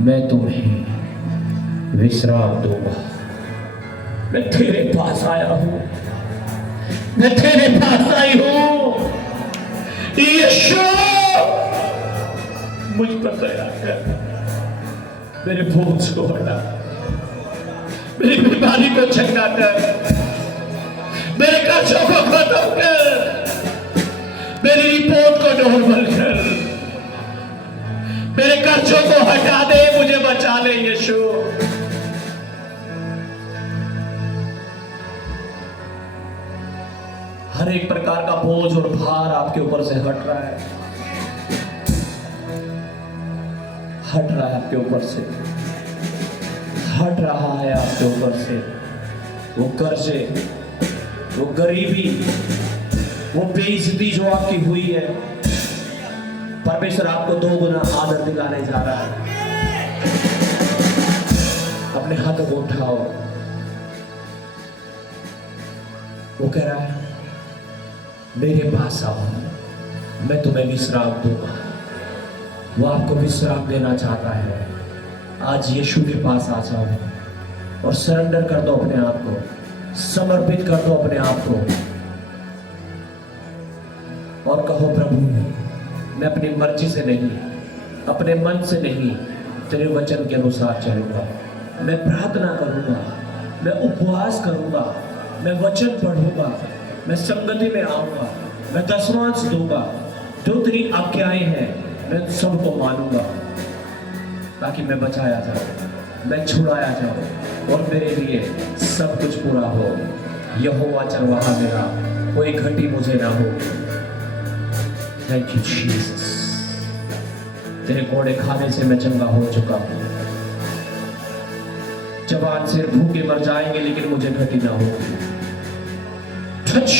मैं तुम्हें विश्राम दूंगा। मैं तेरे पास आया हूं, मैं तेरे पास आई हूं। यीशु मुझ पर दया कर, मेरे बोझ को हटा, मेरी बीमारी को चंगा कर, मेरे कर्जों को खत्म कर, मेरी रिपोर्ट को नॉर्मल कर, मेरे कर्जों को हटा दे, मुझे बचा ले यीशु। हर एक प्रकार का बोझ और भार आपके ऊपर से हट रहा है, हट रहा है आपके ऊपर से, हट रहा है आपके ऊपर से। वो कर्जे, वो गरीबी, वो बेइज्जती जो आपकी हुई है, परमेश्वर आपको 2 गुना आदर दिलाने जा रहा है। अपने हाथों को उठाओ। वो कह रहा है मेरे पास आओ, मैं तुम्हें विश्राम दूंगा। वो आपको विश्राम देना चाहता है। आज यीशु के पास आ जाओ और सरेंडर कर दो अपने आप को, समर्पित कर दो अपने आप को और कहो प्रभु मैं अपनी मर्जी से नहीं, अपने मन से नहीं, तेरे वचन के अनुसार चलूंगा। मैं प्रार्थना करूंगा, मैं उपवास करूंगा, मैं वचन पढ़ूंगा, मैं संगति में आऊंगा, मैं दशमांश दूंगा, जो तेरी आज्ञाएं हैं मैं सबको मानूंगा, ताकि मैं बचाया जाऊं, मैं छुड़ाया जाऊं और मेरे लिए सब कुछ पूरा हो। यहोवा चरवाहा मेरा, कोई घटी मुझे ना हो। Thank you Jesus. तेरे घोड़े खाने से मैं चंगा हो चुका हूं। जवान से भूखे मर जाएंगे लेकिन मुझे घटी ना होगी। टच